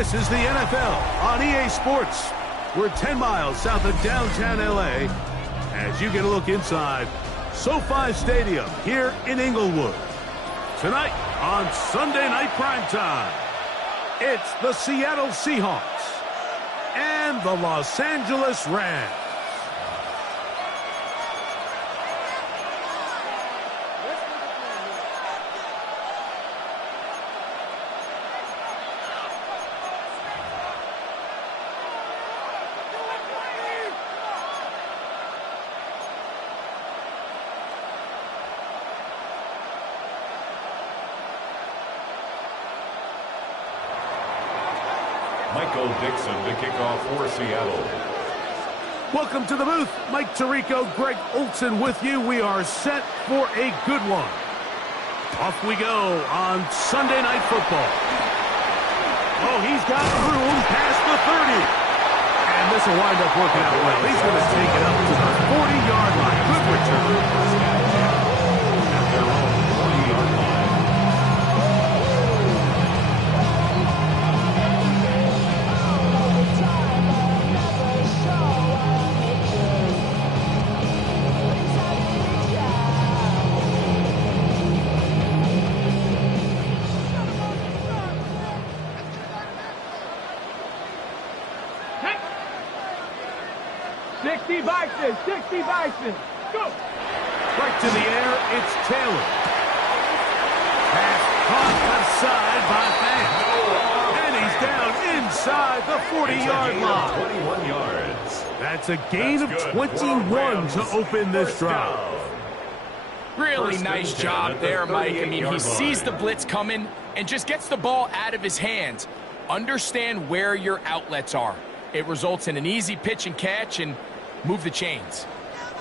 This is the NFL on EA Sports. We're 10 miles south of downtown LA as you get a look inside SoFi Stadium here in Inglewood. Tonight on Sunday Night Primetime, it's the Seattle Seahawks and the Los Angeles Rams. Dixon to kick off for Seattle. Welcome to the booth. Mike Tirico, Greg Olson with you. We are set for a good one. Off we go on Sunday Night Football. Oh, he's got room past the 30. And this will wind up working out well. He's going to take it up to the 40-yard line. Good return. At their own 40-yard line. Bison, go! Right to the air, it's Taylor. Pass caught outside by Fan. And he's down inside the 40-yard line. 21 yards. That's a gain of 21 to open this drive. Really nice job there, Mike. I mean, he sees the blitz coming and just gets the ball out of his hands. Understand where your outlets are. It results in an easy pitch and catch and move the chains.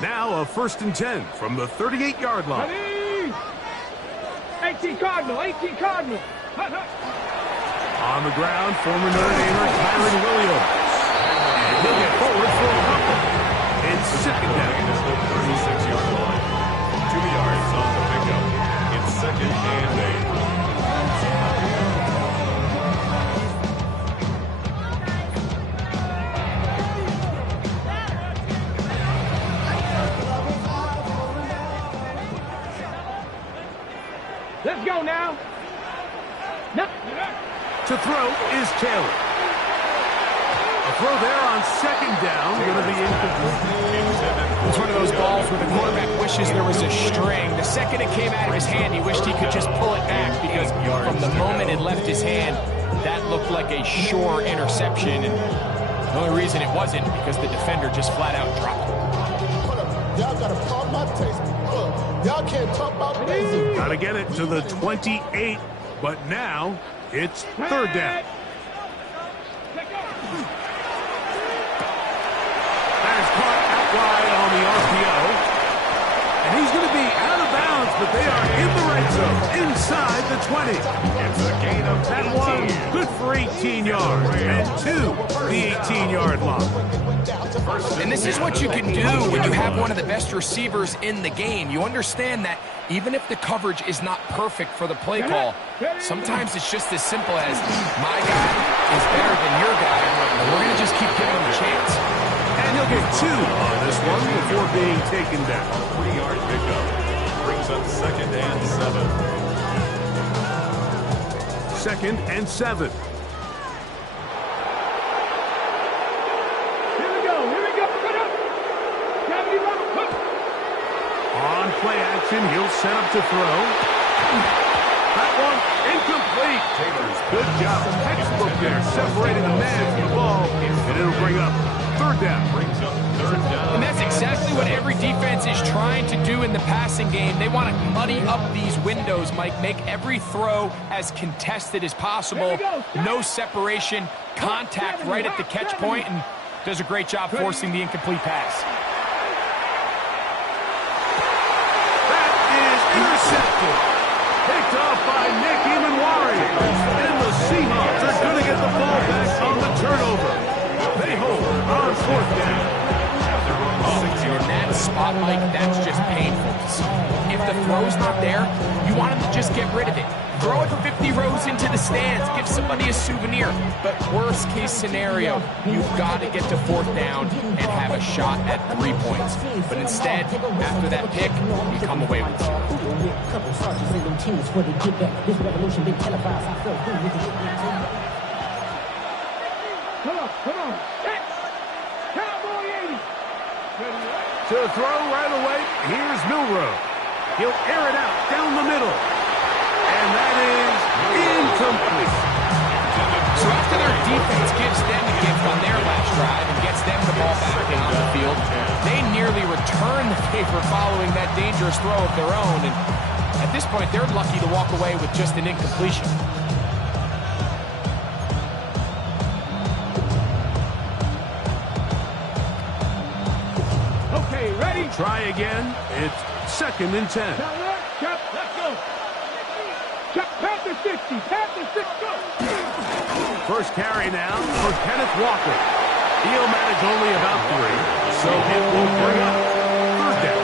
Now a 1st and 10 from the 38-yard line. 18 Cardinal, 18 Cardinal. On the ground, former Notre Damer Tyron Williams. And he'll get forward for a couple. It's 2nd down. It's the 36-yard line. 2 yards on the pickup. It's 2nd and 8. Let's go now. To throw is Taylor. A throw there on 2nd down. Going to be incomplete. It's one of those balls where the quarterback wishes there was a string. The second it came out of his hand, he wished he could just pull it back because from the moment it left his hand, that looked like a sure interception. And the only reason it wasn't because the defender just flat out dropped it. Y'all got a problem my taste. Y'all can't talk about basic. Got to get it to the 28, but now it's 3rd down. That is caught out wide on the RGO. And he's going to be out of bounds, but they are in the red zone, inside the 20. It's a gain of 10. That one, good for 18 yards, and 2, the 18-yard line. And this is what you can do when you have one of the best receivers in the game. You understand that even if the coverage is not perfect for the play call, sometimes it's just as simple as my guy is better than your guy, and we're going to just keep giving him a chance. And he'll get 2 on this one before being taken down. 3-yard pickup brings up 2nd and 7. 2nd and 7. On play action, he'll set up to throw. That one incomplete. Taylor's good job. Textbook there, separating the man from the ball, and it'll bring up 3rd down. Brings up 3rd down. And that's exactly what every defense is trying to do in the passing game. They want to muddy up these windows, Mike, make every throw as contested as possible. No separation, contact right at the catch point, and does a great job forcing the incomplete pass. Intercepted. Picked off by Nick Emanwari. And the Seahawks are going to get the ball back on the turnover. They hold on 4th down. At their own 6-yard in that spot, Mike, that's just painful to see. If the throw's not there, you want him to just get rid of it. Throw it 50 rows into the stands. Give somebody a souvenir. But worst case scenario, you've got to get to 4th down and have a shot at 3 points. But instead, after that pick, you come away with 0. Come on. Cowboy 80. To throw right away, here's Milroe. He'll air it out down the middle. And that is incomplete. So after their defense gives them a gift on their last drive and gets them the ball back on the field, they nearly return the favor following that dangerous throw of their own. And at this point, they're lucky to walk away with just an incompletion. Okay, ready? Try again. It's 2nd and 10. Chuck, let's go. Chuck, pat the 60. Pat the 6. Go. First carry now for Kenneth Walker. He'll manage only about 3, so it will bring up 3rd down.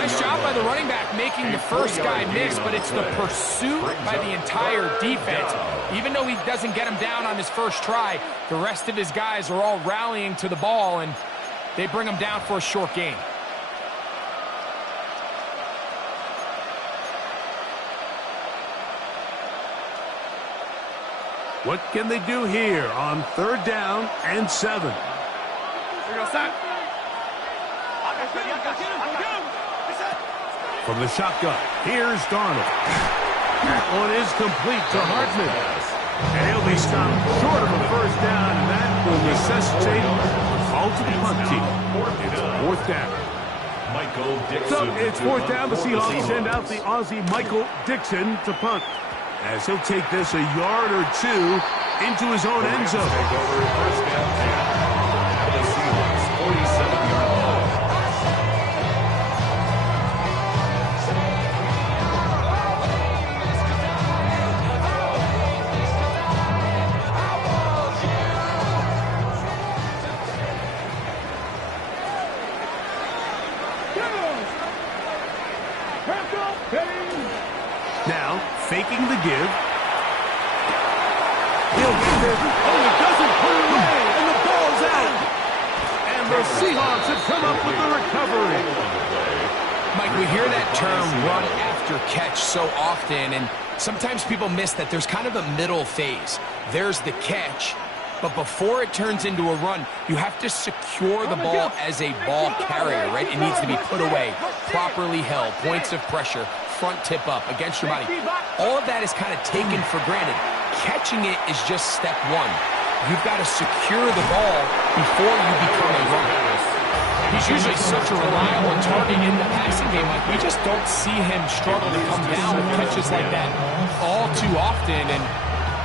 Nice job by the running back making the first guy miss, but it's the pursuit by the entire defense. Even though he doesn't get him down on his first try, the rest of his guys are all rallying to the ball, and they bring him down for a short gain. What can they do here on 3rd down and 7? From the shotgun, here's Darnold. That one is complete to Hartman. And he'll be stopped short of a 1st down, and that will necessitate a call to the punt team. It's 4th down. So it's 4th down. The Seahawks send out the Aussie Michael Dixon to punt, as he'll take this a yard or 2 into his own end zone. Take over 1st down at the Seahawks 47-yard line. Now, faking the give. He'll get this. Oh, he doesn't put it away, and the ball's out. And the Seahawks have come up with the recovery. Mike, we hear that term run after catch so often, and sometimes people miss that there's kind of a middle phase. There's the catch, but before it turns into a run, you have to secure the ball as a ball carrier, right? It needs to be put away, properly held, points of pressure, front tip up against your body. All of that is kind of taken for granted. Catching it is just step 1. You've got to secure the ball before you become a runner. He's usually such a reliable target in the passing game. Like, we just don't see him struggle to come down with catches like that all too often. And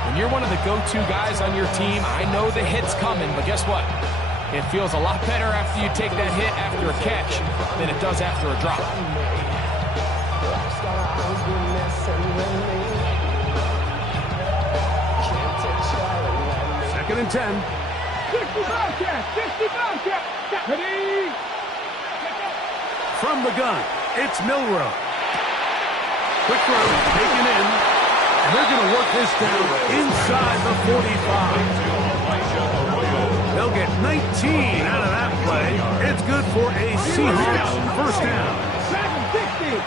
when you're one of the go-to guys on your team, I know the hit's coming, but guess what? It feels a lot better after you take that hit after a catch than it does after a drop. 2nd and 10. 65 catch. Ready? From the gun, it's Milroe. Quick throw, taken in. And they're going to work this down inside the 45. They'll get 19 out of that play. It's good for a Seahawks 1st down. 760.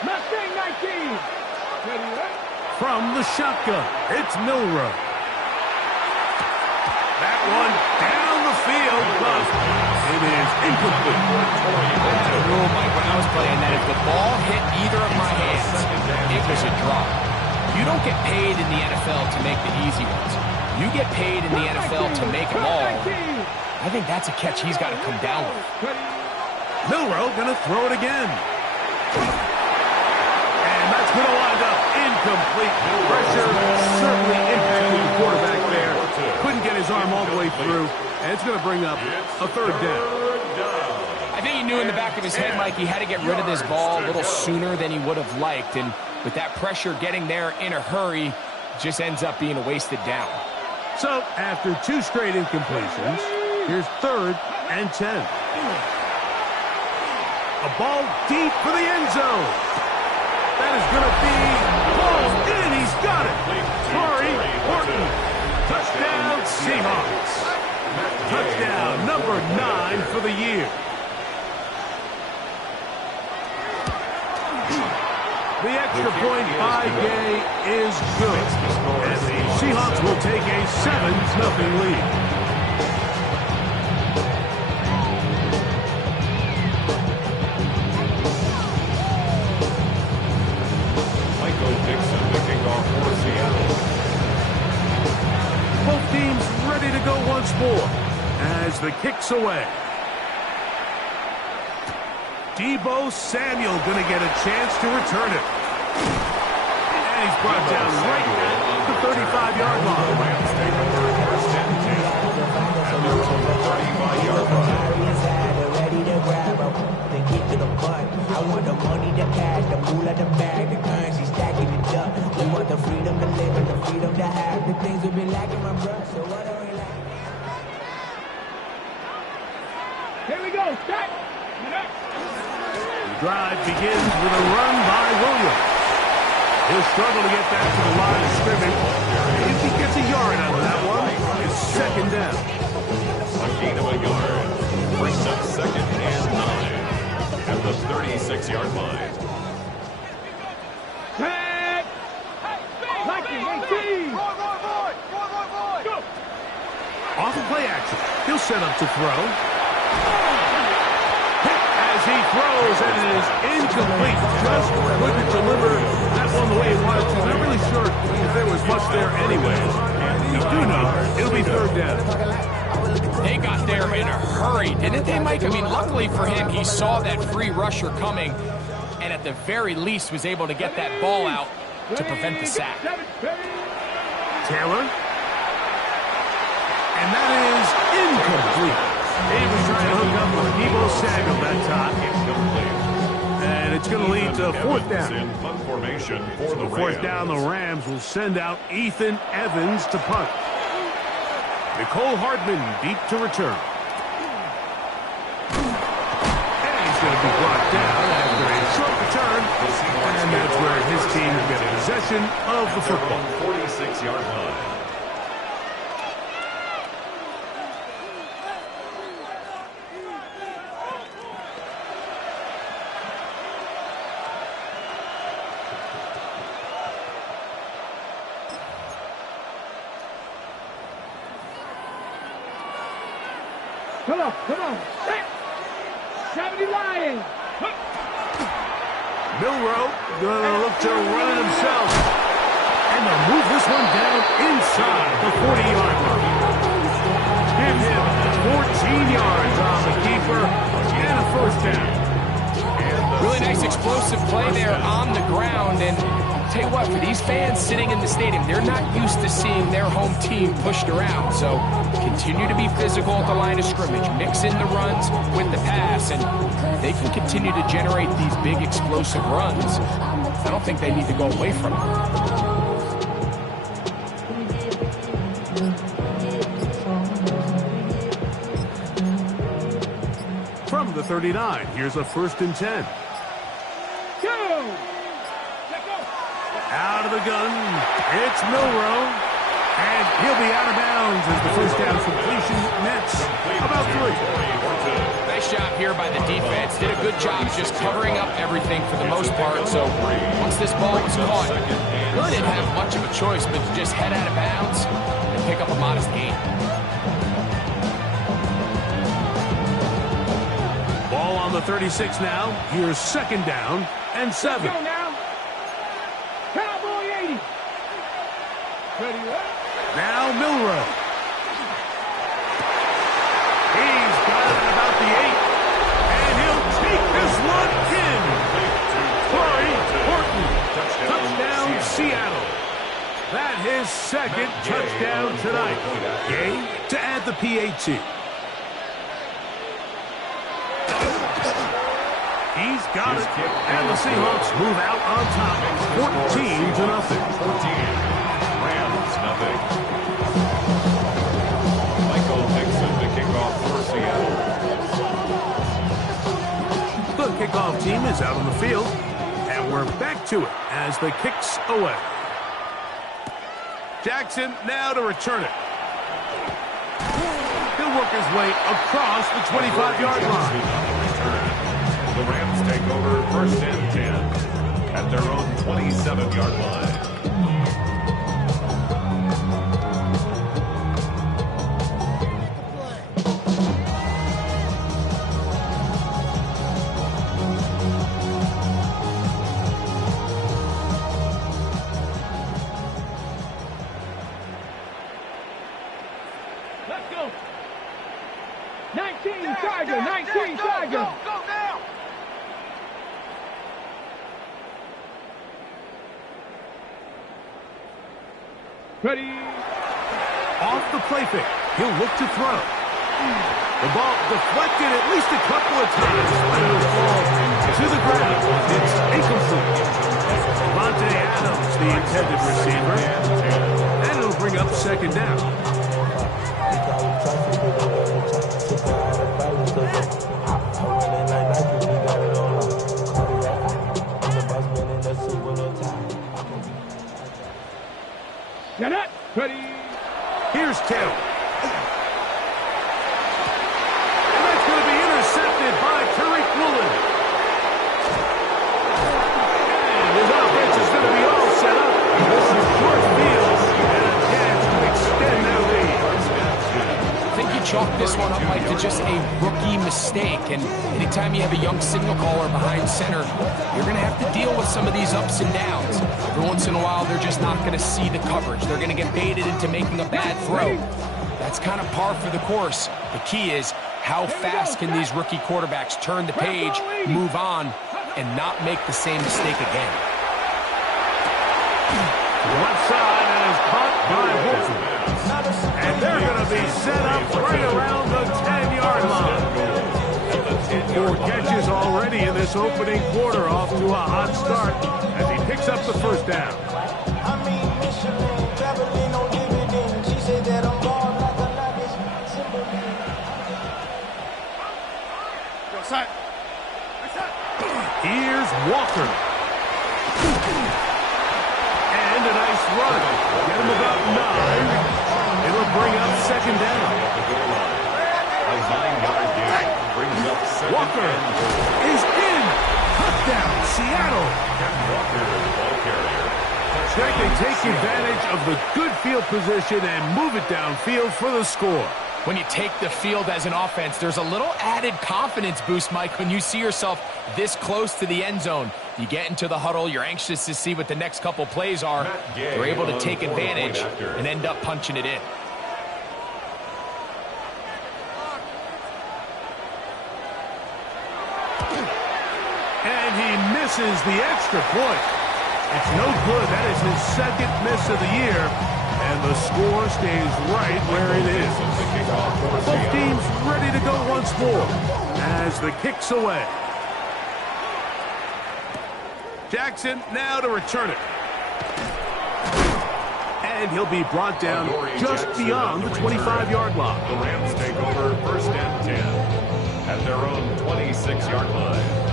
Mustang 19. From the shotgun, it's Milroe. That one down the field, but it is incomplete. I had a rule, Mike, when I was playing that if the ball hit either of my hands, it was a drop. You don't get paid in the NFL to make the easy ones. You get paid in the NFL to make them all. I think that's a catch he's got to come down with. Milroe going to throw it again. And that's going to wind up incomplete. Pressure certainly impacted the quarterback there. Couldn't get his arm all the way through. And it's going to bring up a 3rd down. I think he knew in the back of his head, Mike, he had to get rid of this ball a little sooner than he would have liked. And with that pressure getting there in a hurry, just ends up being a wasted down. So, after 2 straight incompletions, here's 3rd and 10. A ball deep for the end zone. That is going to be ball in. He's got it. Corey Horton. Touchdown, Seahawks. Touchdown number 9 for the year. The extra point by Gay is good. And the Seahawks will take a 7-0 lead. Both teams ready to go once more as the kick's away. Deebo Samuel going to get a chance to return it. And he's brought down right at the 35-yard line. I want the money, the cash, the moolah, the bag, the currency, stacking it up. We want the freedom to live and the freedom to have the things we've been lacking, my brother. So what are we lacking? Here we go. Set. The drive begins with a run by Williams. He'll struggle to get back to the line of scrimmage. If he gets a yard out of that one, it's 2nd down. A gain of a yard. Brings up 2nd and 9 at the 36-yard line. Tag. Like it, 18. Go. Off of play action. He'll set up to throw. As he throws, and it is incomplete. Just couldn't deliver that one the way he wanted to. Not really sure if there was much there anyways. We do know it'll be 3rd down. They got there in a hurry, didn't they, Mike? I mean, luckily for him, he saw that free rusher coming, and at the very least was able to get that ball out to prevent the sack. Taylor. And that is incomplete. He was trying to hook up with Deebo Samuel that time. And it's going to lead to 4th down. In punt formation for the 4th down, the Rams will send out Ethan Evans to punt. Nicole Hardman deep to return. And he's going to be brought down after a short return. And that's where his team will get possession of the football. 46-yard line. Come on. Set. 70 Lions. Milroe going to look to run it himself. And they'll move this one down inside the 40-yard line. Give him 14 yards on the keeper and a 1st down. Really nice explosive play there on the ground, and tell you what, for these fans sitting in the stadium, they're not used to seeing their home team pushed around. So continue to be physical at the line of scrimmage, mix in the runs with the pass, and they can continue to generate these big explosive runs. I don't think they need to go away from it. From the 39, here's a 1st and 10. Out of the gun, it's Milroe, and he'll be out of bounds as the 1st down completion nets about 3. Nice job here by the defense. Did a good job just covering up everything for the most part. So once this ball was caught, really didn't have much of a choice but to just head out of bounds and pick up a modest gain. Ball on the 36 now. Here's 2nd down and 7. Go now. Cowboy 80. Ready, Now Milroe. He's got it at about the 8. And he'll take this one in. Corey Horton. Touchdown, Seattle. That his 2nd touchdown tonight. Gay to add the PAT. He's got it, and the Seahawks move out on top, 14-0. team is out on the field. And we're back to it as the kick's away. Jackson now to return it. He'll work his way across the 25-yard line. The Rams take over first and 10 at their own 27-yard line. Let's go. 19 Tiger, 19 Tiger. Go now. Ready. Off the play fake. He'll look to throw. The ball deflected at least a couple of times. But it'll fall to the ground. It's incomplete. Devontae Adams, the intended receiver. And it'll bring up second down. Get it. Ready. Here's Taylor. And that's going to be intercepted by Tariq Woolen. And his offense is going to be all set up. This is short field and a chance to extend their lead. I think you chalk this one up, Mike, to just a rookie mistake. And anytime you have a young signal caller behind center, you're going to have to deal with some of these ups and downs. Every once in a while, they're just not going to see the coverage. They're going to get baited into making a bad throw. That's kind of par for the course. The key is how fast can these rookie quarterbacks turn the page, move on, and not make the same mistake again. Left side and is caught by Wilson. And they're going to be set up right around the 10-yard line. 4 catches already in this opening quarter, off to a hot start as he picks up the first down. Here's Walker. And a nice run. Get him about 9. It'll bring up second down. A 9-yard gain brings up second. Walker is in. Touchdown, Seattle. Walker, ball carrier. They can take advantage of the good field position and move it downfield for the score. When you take the field as an offense, there's a little added confidence boost, Mike, when you see yourself this close to the end zone. You get into the huddle, you're anxious to see what the next couple plays are. They're able to take advantage and end up punching it in. And he misses the extra point. It's no good. That is his second miss of the year. And the score stays right where it is. Both teams ready to go once more as the kick's away. Jackson now to return it. And he'll be brought down just beyond the 25-yard line. The Rams take over first and 10 at their own 26-yard line.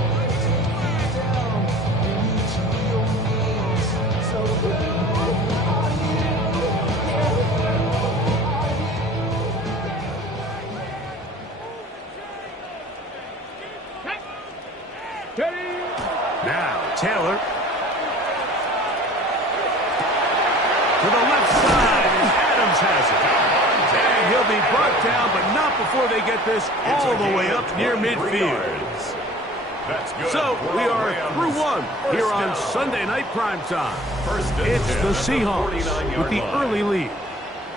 Now, Taylor. To the left side, and Adams has it. And he'll be brought down, but not before they get this all the way up near midfield. So, we are through one here on Sunday Night Primetime. It's the Seahawks with the early lead.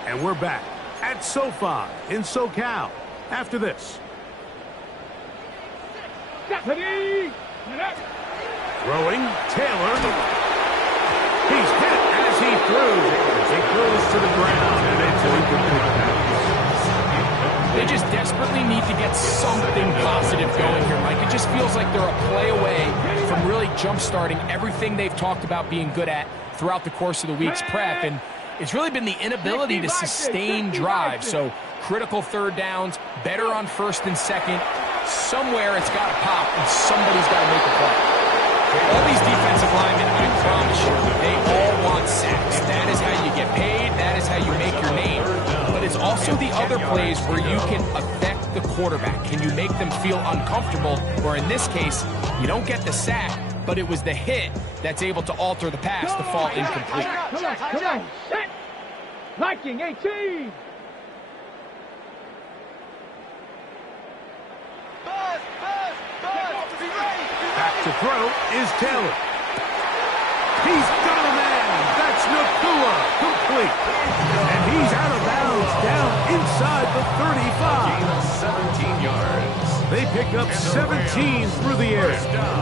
And we're back at SoFi in SoCal after this. Throwing, Taylor. He's hit as he threw. It goes to the ground, and it's incomplete. They just desperately need to get something positive going here, Mike. It just feels like they're a play away from really jump-starting everything they've talked about being good at throughout the course of the week's prep. And it's really been the inability to sustain drives. So critical third downs, better on first and second, somewhere it's got to pop, and somebody's got to make a play. All these defensive linemen, I promise you, they all want sacks. That is how you get paid. That is how you make your name. But it's also the other plays where you can affect the quarterback. Can you make them feel uncomfortable? Or in this case, you don't get the sack, but it was the hit that's able to alter the pass to fall incomplete. Come on. Set. Viking 18. Back to throw is Taylor. He's got a man. That's Nakua. Complete. And he's out of bounds down inside the 35. Gain of 17 yards. They pick up 17 through the air.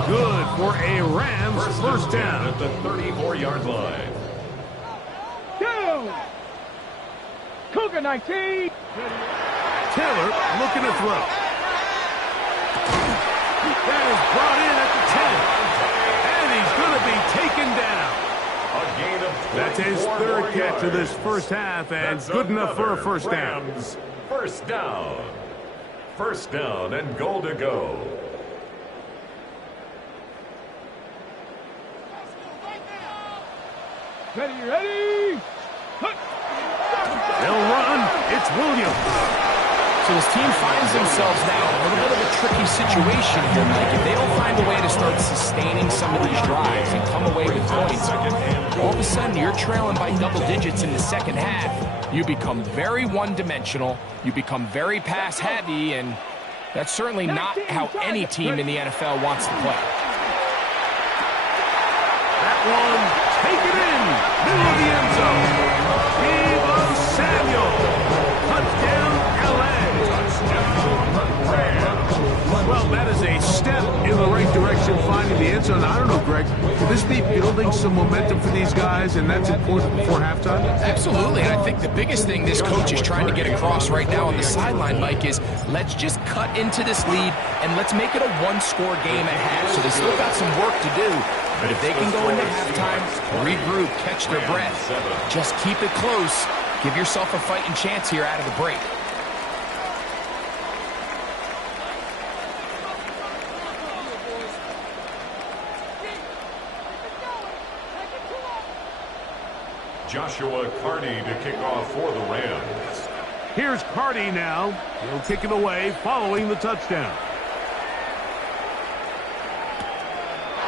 Good for a Rams first down. At the 34-yard line. Down. Cougar 19. Taylor looking to throw. That is brought in at the 10. And he's going to be taken down. A gain of 24 That's his third catch of this yards. first half, and That's good enough for a another first down. Rams first down. First down and goal to go. Ready. They'll run. It's Williams. So this team finds themselves now in a little bit of a tricky situation here, Mike. If they don't find a way to start sustaining some of these drives and come away with points, all of a sudden you're trailing by double digits in the second half. You become very one-dimensional. You become very pass-heavy, and that's certainly not how any team in the NFL wants to play. That one, take it in, middle of the end zone. Deebo Samuel, touchdown LA. Well, that is a step in the right direction, finding the end zone. I don't know, Greg, could this be building some momentum for these guys, and that's important before halftime? Absolutely, and I think the biggest thing this coach is trying to get across right now on the sideline, Mike, is let's just cut into this lead, and let's make it a one-score game at half. So they still got some work to do, but if they can go into halftime, regroup, catch their breath, just keep it close, give yourself a fighting chance here out of the break. Joshua Carney to kick off for the Rams. Here's Cardi now. He'll kick it away following the touchdown.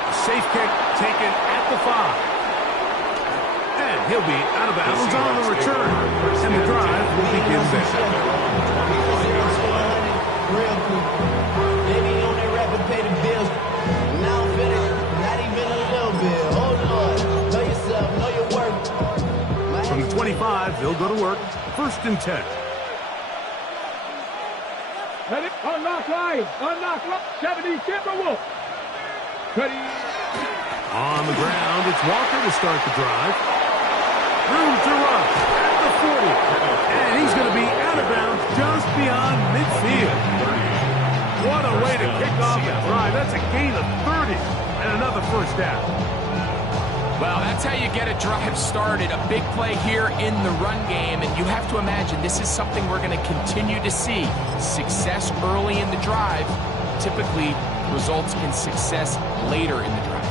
A safe kick taken at the 5. And he'll be out of bounds on the return. And the drive will begin there. Real quick. They be on their rapid pay the bills. Now I'm finished. Not even a little bit. Oh Lord. Know yourself. Know your work. From the 25, they'll go to work. First and 10. Ready? Unlock line. 70 Timberwolf. Ready. On the ground, it's Walker to start the drive. Room to run at the 40. And he's going to be out of bounds just beyond midfield. What a way to kick off the drive. That's a gain of 30 and another first down. Well, that's how you get a drive started. A big play here in the run game, and you have to imagine this is something we're going to continue to see. Success early in the drive typically results in success later in the drive.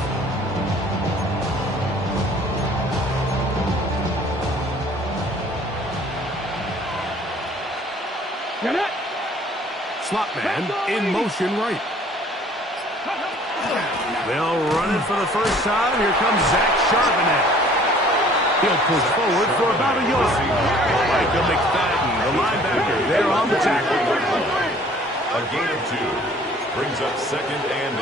Get it. Slot man in motion right. They'll run it for the first time. Here comes Zach Charbonnet. He'll push forward for about a yard. Michael McFadden, the linebacker, there on the tackle. A gain of 2 brings up 2nd and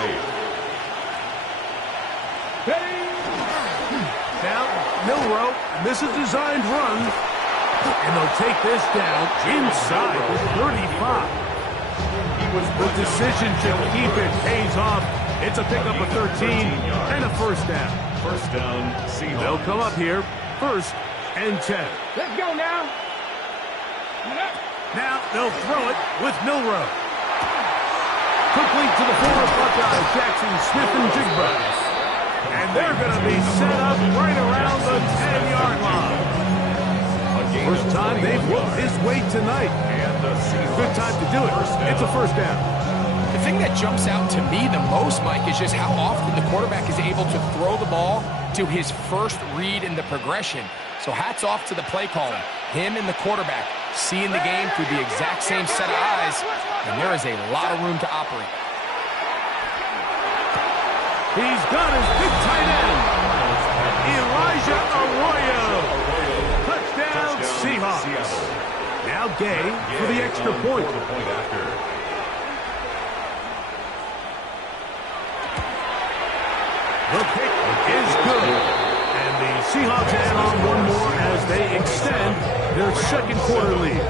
8. Now, Milrow, this is designed run. And they'll take this down inside the 35. The decision to keep it pays off. It's a pickup of 13 and a first down. First down, Seahawks. They'll come up here, 1st and 10. Let's go now. Now they'll throw it with Milrow. Complete to the former Buckeye, Jackson Smith and Jigba. And they're going to be set up right around the 10-yard line. First time they've whooped his way tonight. Good time to do it. It's a first down. the thing that jumps out to me the most, Mike, is just how often the quarterback is able to throw the ball to his first read in the progression. So hats off to the play calling. Him and the quarterback seeing the game through the exact same set of eyes, and there is a lot of room to operate. He's got his big tight end, Elijah Arroyo. Touchdown, Seahawks. Now Gay for the extra point. The kick is good. And the Seahawks add on one more as they extend their second quarter lead.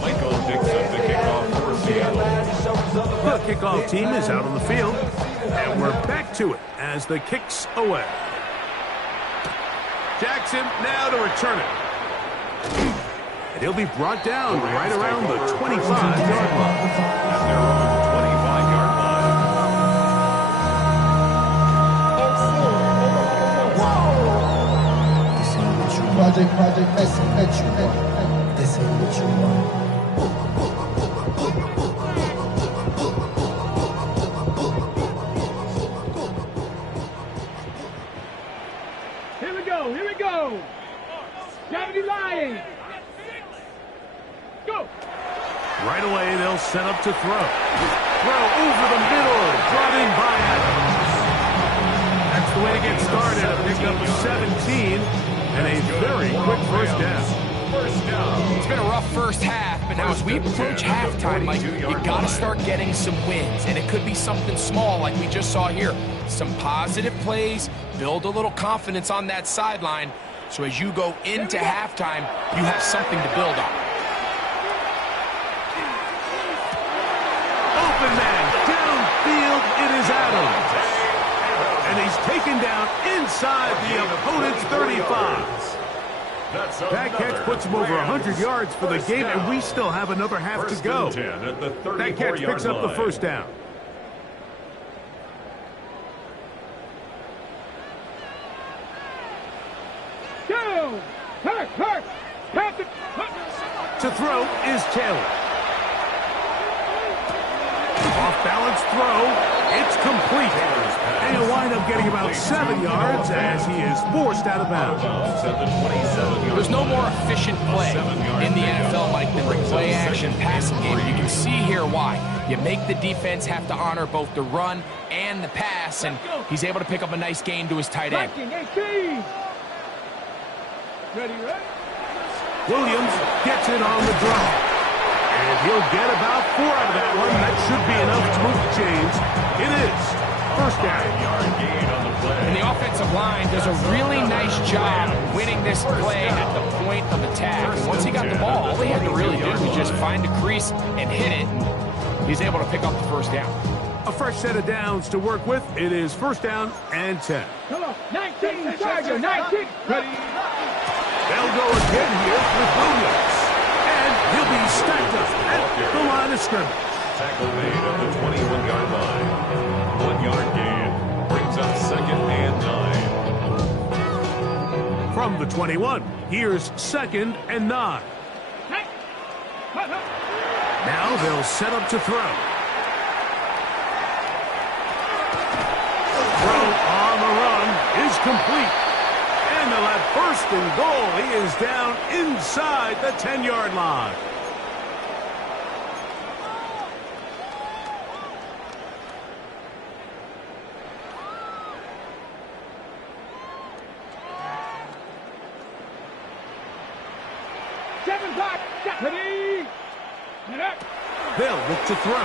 Michael picks up the kickoff for Seattle. The kickoff team is out on the field, and we're back to it as the kick's away. Jackson now to return it. And he'll be brought down right around the 25-yard line. At their own 25-yard line. Project, this ain't what you want. Here we go. Gravity Lions. Go. Right away, they'll set up to throw. Throw over the middle, brought in by Adams. That's the way to get started. A pickup of 17 and a very quick first down. It's been a rough first half, but now as we approach halftime, Mike, you got to start getting some wins, and it could be something small like we just saw here. Some positive plays, build a little confidence on that sideline, so as you go into halftime, you have something to build on. Open man, downfield, it is Adams. And he's taken down inside the opponent's 35. That catch puts him over 100 yards for the game, and we still have another half to go. That catch picks up the first down. Down. Hurt. To throw is Taylor. Off-balance throw. It's complete. And he'll wind up getting about 7 yards as he is forced out of bounds. There's no more efficient play in the NFL, Mike, than the play-action passing game. You can see here why. You make the defense have to honor both the run and the pass, and he's able to pick up a nice gain to his tight end. 18. Ready? Williams gets it on the draw. And he'll get about 4 out of that one. That should be enough to move the chains. It is first down. And the offensive line does a really nice job winning this play at the point of attack. And once he got the ball, all he had to really do was just find a crease and hit it. And he's able to pick up the first down. A fresh set of downs to work with. It is first down and 10. Come on. 19, Charger, 19. Ready? They'll go again here with Williams. And he'll be stacked up at the line of scrimmage. Tackle made at the 21-yard line. 1 yard gain. Brings up second and 9. From the 21, here's second and 9. Now they'll set up to throw. Throw on the run is complete. And they'll have first and goal. He is down inside the 10-yard line. Ready? They'll look to throw. A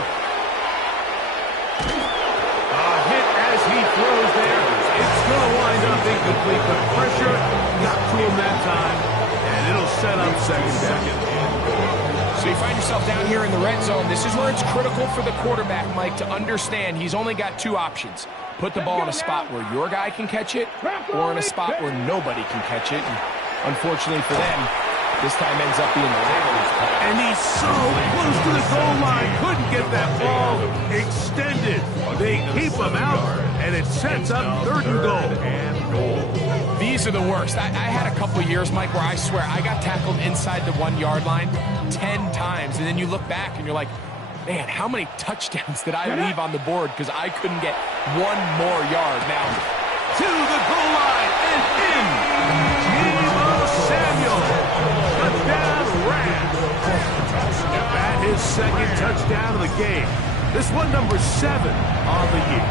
hit as he throws there. It's going to wind up incomplete. The pressure got to him that time, and it'll set up second down. So you find yourself down here in the red zone. This is where it's critical for the quarterback, Mike, to understand he's only got 2 options. Put the ball in a spot where your guy can catch it, or in a spot where nobody can catch it. And unfortunately for them, This time ends up being the Lions. And he's so close to the goal line. Couldn't get that ball extended. They keep him out, and it sets up 3rd and goal. These are the worst. I had a couple years, Mike, where I swear I got tackled inside the 1-yard line 10 times. And then you look back and you're like, man, how many touchdowns did I leave on the board because I couldn't get 1 more yard. Now, to the goal line and in. Samuel. Touchdown, Rams. That his 2nd touchdown of the game. This one number 7 on the year.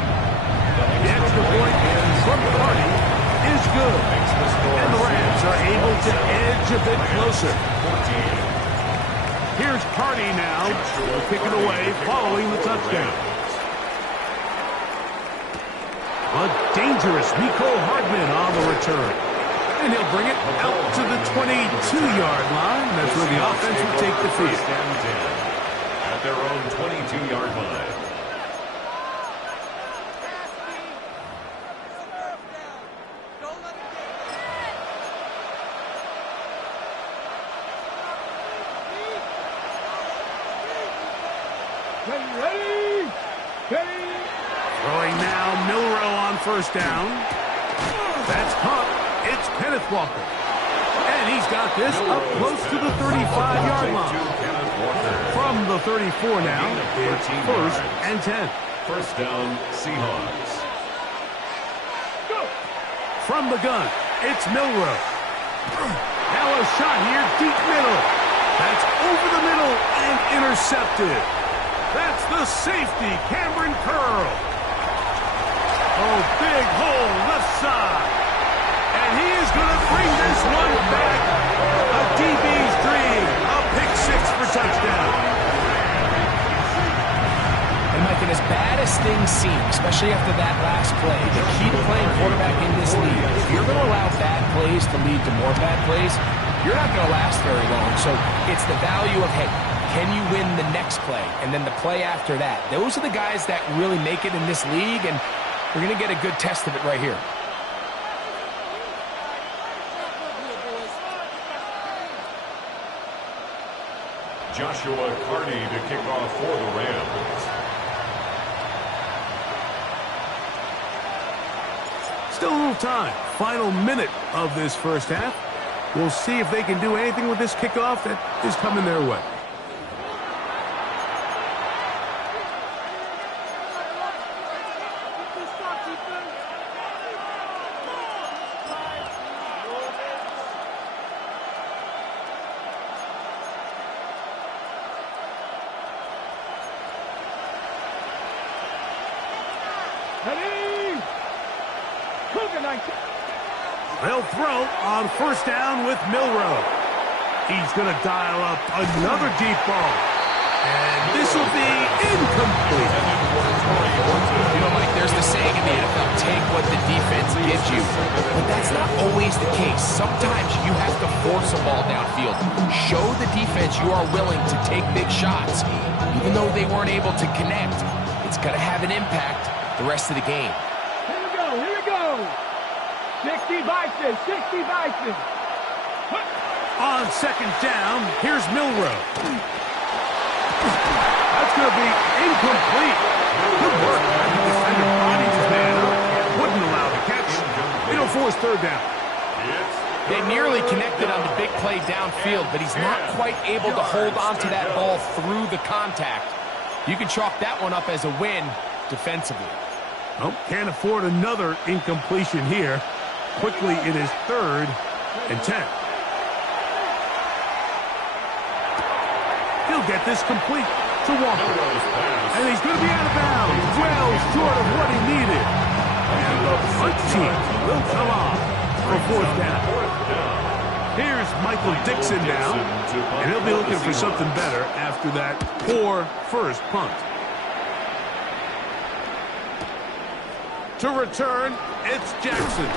The extra point from Carney is good. And the Rams are able to edge a bit closer. Here's Carney now. He'll kick it away following the touchdown. A dangerous Miko Hardman on the return. And he'll bring it out to the 22-yard line. That's where the offense will take the field. At their own 22-yard line. Throwing now, Milroe on 1st down. That's Hunt. It's Kenneth Walker. And he's got this up close to the 35-yard line. From the 34 now, it's 1st and 10. 1st down, Seahawks. From the gun, it's Milroe. Now a shot here, deep middle. That's over the middle and intercepted. That's the safety, Cameron Curl. Oh, big hole, left side. And he is going to bring this one back. A DB's dream. A pick 6 for touchdown. And Mike, and as bad as things seem, especially after that last play, the key to playing quarterback in this league, if you're going to allow bad plays to lead to more bad plays, you're not going to last very long. So it's the value of, hey, can you win the next play? And then the play after that. Those are the guys that really make it in this league, and we're going to get a good test of it right here. Joshua Carney to kick off for the Rams. Still a little time. Final minute of this 1st half. We'll see if they can do anything with this kickoff that is coming their way. They'll throw on 1st down with Milroe. He's going to dial up another deep ball. And this will be incomplete. You know, Mike, there's the saying in the NFL, take what the defense gives you. But that's not always the case. Sometimes you have to force a ball downfield. Show the defense you are willing to take big shots. Even though they weren't able to connect, it's going to have an impact the rest of the game. Here we go. 60 Bison, 60 Bison. On 2nd down, here's Milroe. That's going to be incomplete. Good work. The defender bodied his man up. Wouldn't allow the catch. It'll force 3rd down. They nearly connected on the big play downfield, but he's not quite able to hold on to that ball through the contact. You can chalk that one up as a win defensively. Oh, can't afford another incompletion here. Quickly, it is 3rd and 10. He'll get this complete to Walker. And he's going to be out of bounds. Well short of what he needed. And the punt team will come off for 4th down. Here's Michael Dixon now. And he'll be looking for something better after that poor 1st punt. To return, it's Jackson.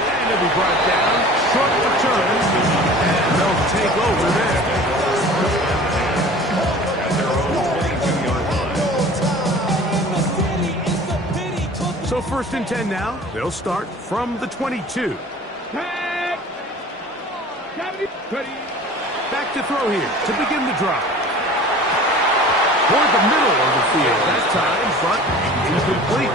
And he'll be brought down. Short return. And they'll take over there. At their own 22-yard line. So 1st and 10 now. They'll start from the 22. Back to throw here to begin the drive. Toward the middle of the field that time, but incomplete.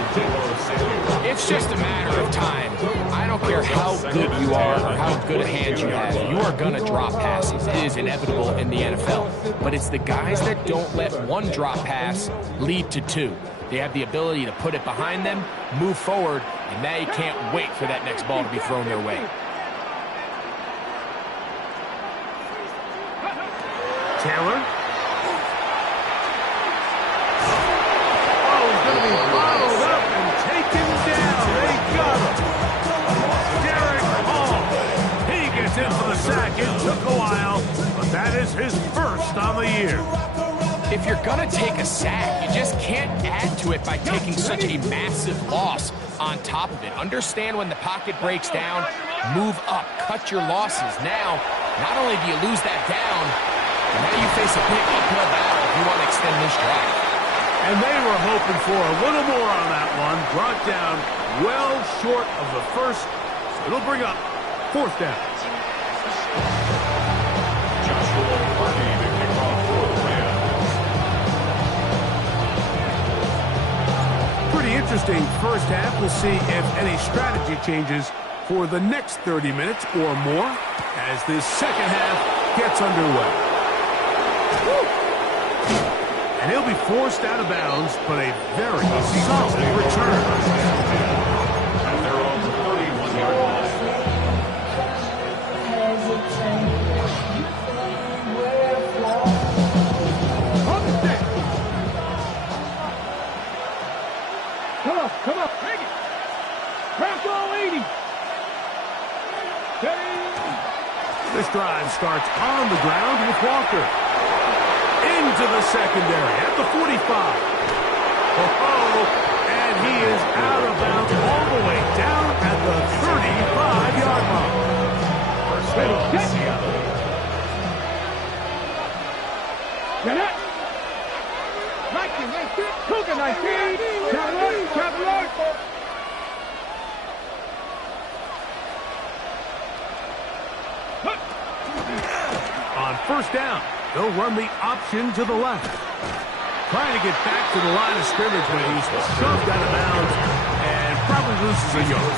It's just a matter of time. I don't care how good you are or how good a hand you have. You are going to drop passes. It is inevitable in the NFL. But it's the guys that don't let one drop pass lead to two. They have the ability to put it behind them, move forward, and they can't wait for that next ball to be thrown their way. Taylor. Oh, he's going to be bottled up and taken down. They got him. Derek Hall. He gets in for the sack. It took a while, but that is his first on the year. If you're going to take a sack, you just can't add to it by taking such a massive loss on top of it. Understand when the pocket breaks down, move up, cut your losses. Now, not only do you lose that down, but now you face a big uphill battle if you want to extend this drive. And they were hoping for a little more on that one. Brought down well short of the first. So it'll bring up fourth down. Pretty interesting first half. We'll see if any strategy changes for the next 30 minutes or more as this second half gets underway. And he'll be forced out of bounds, but a very solid return. And they're on the 31-yard line. Come on, take it. Crack all 80. This drive starts on the ground with Walker. Into the secondary at the 45. Oh, and he is out of bounds all the way down at the 35-yard line. First down, Seattle. Get it. 19, Cougar 19. Traveler. On first down, they'll run the option to the left. Trying to get back to the line of scrimmage when he's shoved out of bounds and probably loses a yard.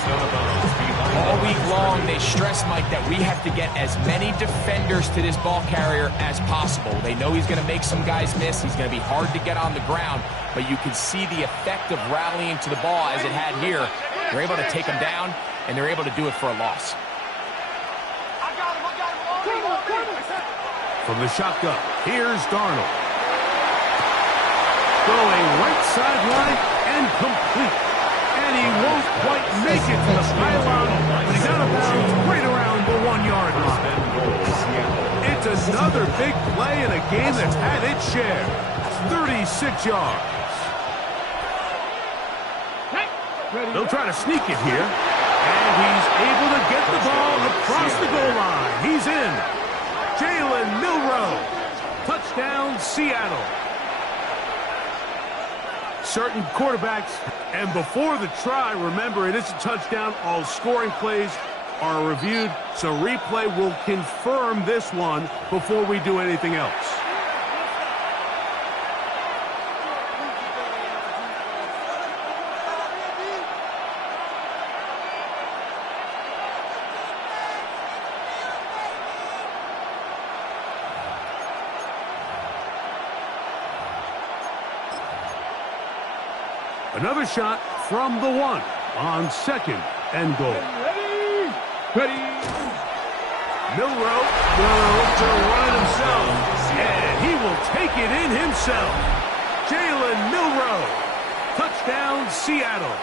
All week long, they stress, Mike, that we have to get as many defenders to this ball carrier as possible. They know he's going to make some guys miss. He's going to be hard to get on the ground, but you can see the effect of rallying to the ball as it had here. They're able to take him down, and they're able to do it for a loss. From the shotgun, here's Darnold. Going right sideline and complete. And he won't quite make it to the pylon, but he's out of bounds right around the 1-yard line. It's another big play in a game that's had its share. 36 yards. They'll try to sneak it here. And he's able to get the ball across the goal line. He's in. Jalen Milroe. Touchdown, Seattle. Certain quarterbacks, and before the try, remember, it is a touchdown. All scoring plays are reviewed, so replay will confirm this one before we do anything else. Another shot from the 1 on second and goal. Ready. Milroe will look to run it himself, and he will take it in himself. Jalen Milroe. Touchdown, Seattle.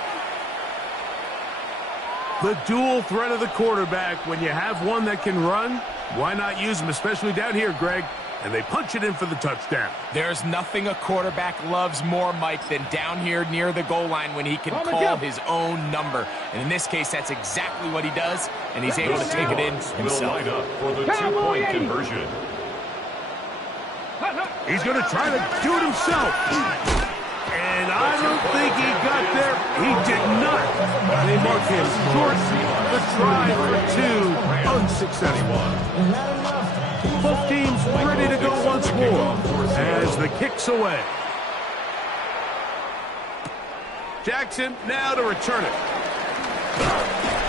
The dual threat of the quarterback. When you have one that can run, why not use him, especially down here, Greg? And they punch it in for the touchdown. There's nothing a quarterback loves more, Mike, than down here near the goal line when he can call his own number. And in this case, that's exactly what he does, and he's able to take it in himself. Will line up for the two-point conversion. He's going to try to do it himself. And I don't think he got there. He did not. They mark him short. The try for 2, unsuccessful. Both teams ready to go once more as the kick's away. Jackson now to return it.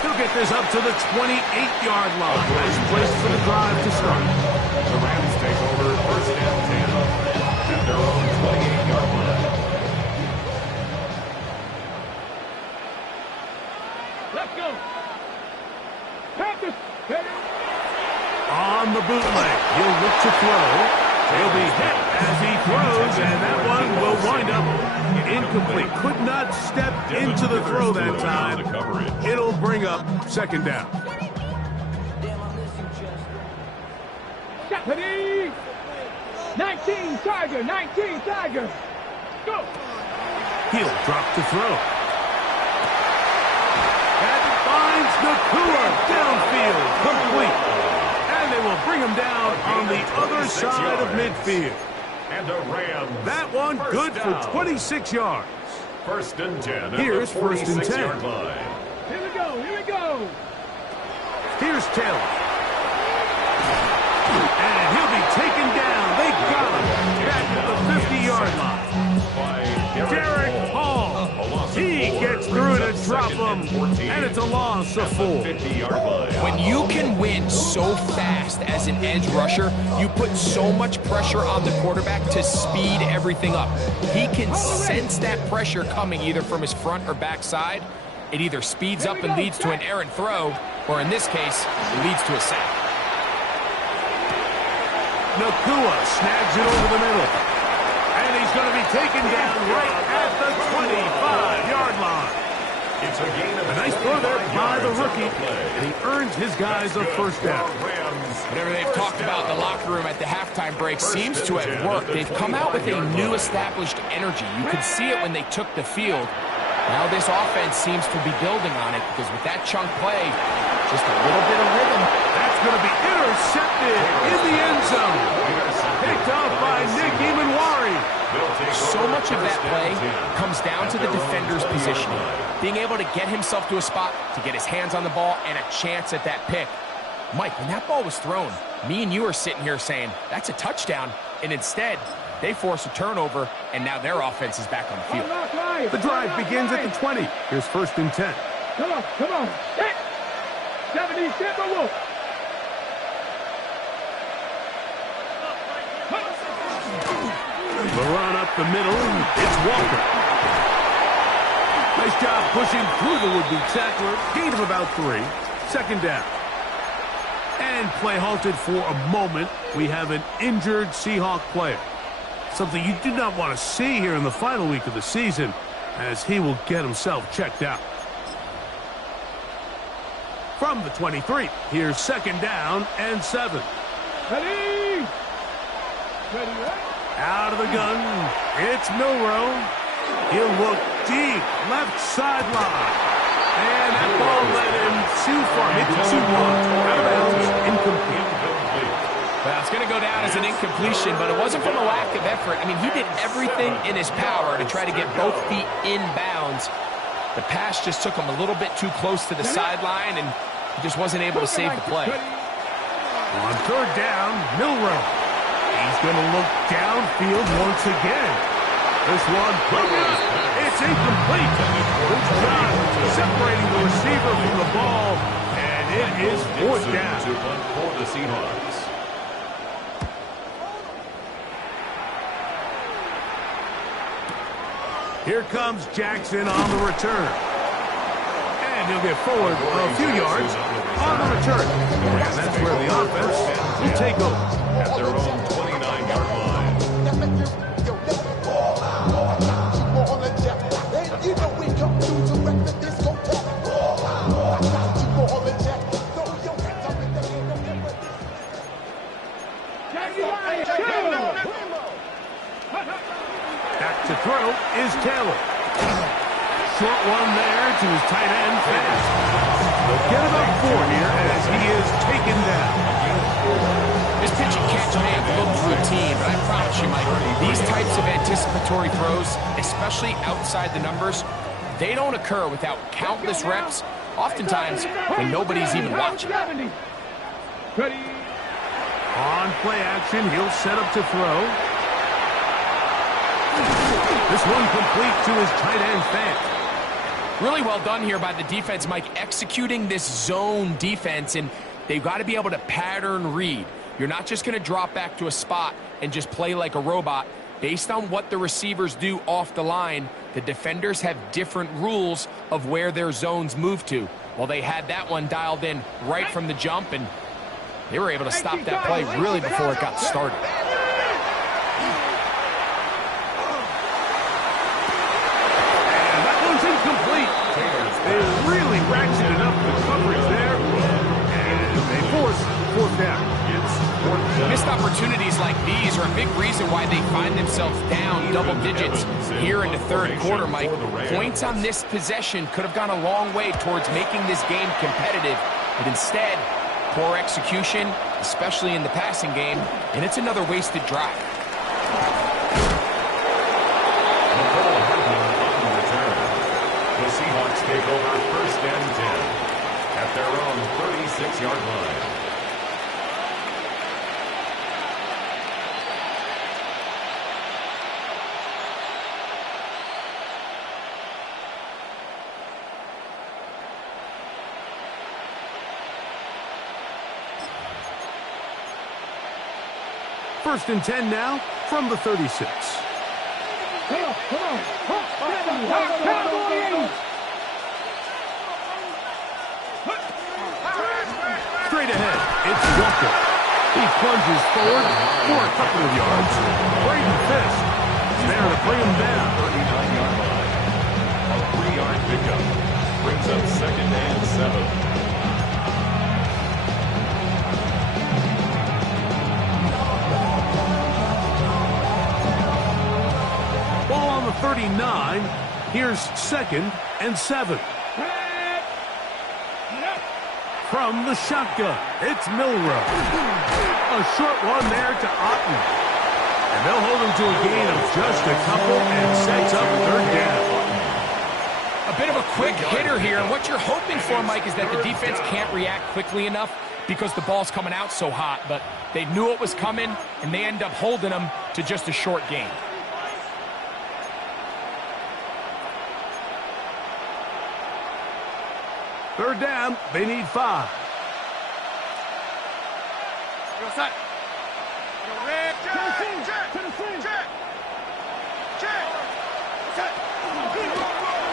He'll get this up to the 28-yard line. Nice place for the drive to start. The Rams take over first and 10 at their own 28-yard line. Let's go. Panthers. On the bootleg, he'll look to throw. He'll be hit as he throws, and that one will wind up incomplete. Could not step into the throw that time. It'll bring up second down. Stephanie. 19 Tiger. 19 Tiger. Go. He'll drop to throw. That finds Nakua downfield, complete. And they will bring him down on the other side of midfield. And a Rams. That one good for 26 yards. First and 10. Here's first and 10. Yard line. Here we go. Here we go. Here's Taylor. And he'll be taken down. They got him back at the 50-yard line. Derek Hall. He gets through to drop him, and it's a loss of 4. When you can win so fast as an edge rusher, you put so much pressure on the quarterback to speed everything up. He can sense that pressure coming either from his front or back side. It either speeds up and leads to an errant throw, or in this case, it leads to a sack. Nakua snags it over the middle. And he's going to be taken down right at the 25-yard line. It's a gain of a nice throw there by the rookie, and he earns his guys a first down. Whatever they've talked about in the locker room at the halftime break seems to have worked. They've come out with a new established energy. You could see it when they took the field. Now this offense seems to be building on it because with that chunk play, just a little bit of rhythm. That's going to be intercepted in the end zone. Picked off by Nick Imanwari. So much of that play comes down to the defender's positioning. Being able to get himself to a spot, to get his hands on the ball, and a chance at that pick. Mike, when that ball was thrown, me and you are sitting here saying, that's a touchdown. And instead, they force a turnover, and now their offense is back on the field. The drive begins at the 20. Here's first and 10. Come on, come on. 70 Timberwolves. The run up the middle. It's Walker. Nice job pushing through the would-be tackler. Gain of about 3. Second down. And play halted for a moment. We have an injured Seahawk player. Something you do not want to see here in the final week of the season, as he will get himself checked out. From the 23, here's second down and 7. Ready? Ready, right? Out of the gun, it's Milrow. He'll look deep, left sideline. And that ball led him too far, maybe too long. Out of bounds, incomplete. Well, it's going to go down as an incompletion, but it wasn't from a lack of effort. I mean, he did everything in his power to try to get both feet in bounds. The pass just took him a little bit too close to the sideline, and he just wasn't able to save the play. On third down, Milrow. He's going to look downfield once again. This one, it's incomplete. Good job separating the receiver from the ball, and it is fourth down. For the Seahawks. Here comes Jackson on the return. And he'll get forward a few yards on the return. And that's where the offense will take over. At their own 29-yard line. Back to throw is Taylor. Short one there to his tight end, fast. They'll get about 4 here as he is taken down. This pitch and catch may have looked routine, but I promise you, Mike, these types of anticipatory throws, especially outside the numbers, they don't occur without countless reps, oftentimes when nobody's even watching. Ready? On play action, he'll set up to throw. This one complete to his tight end Fant. Really well done here by the defense, Mike, executing this zone defense, and they've got to be able to pattern read. You're not just going to drop back to a spot and just play like a robot. Based on what the receivers do off the line, the defenders have different rules of where their zones move to. Well, they had that one dialed in right from the jump, and they were able to stop that play really before it got started. And that one's incomplete. They really ratcheted up the coverage there, and they force fourth down. Missed opportunities like these are a big reason why they find themselves down double digits here in the third quarter, Mike. Points on this possession could have gone a long way towards making this game competitive, but instead, poor execution, especially in the passing game, and it's another wasted drive. The Seahawks take over first and 10 at their own 36-yard line. First and 10 now from the 36. Come on. Straight ahead, it's Walker. He plunges forward for a couple of yards. Braden Fisk is there to bring him down. 39-yard line. A 3-yard pickup brings up second and 7. Ball on the 39. Here's second and 7. From the shotgun, it's Milrow. A short one there to Otten. And they'll hold him to a gain of just a couple and sets up third down. A bit of a quick hitter here. And what you're hoping for, Mike, is that the defense can't react quickly enough because the ball's coming out so hot. But they knew it was coming, and they end up holding them to just a short gain. Third down, they need 5.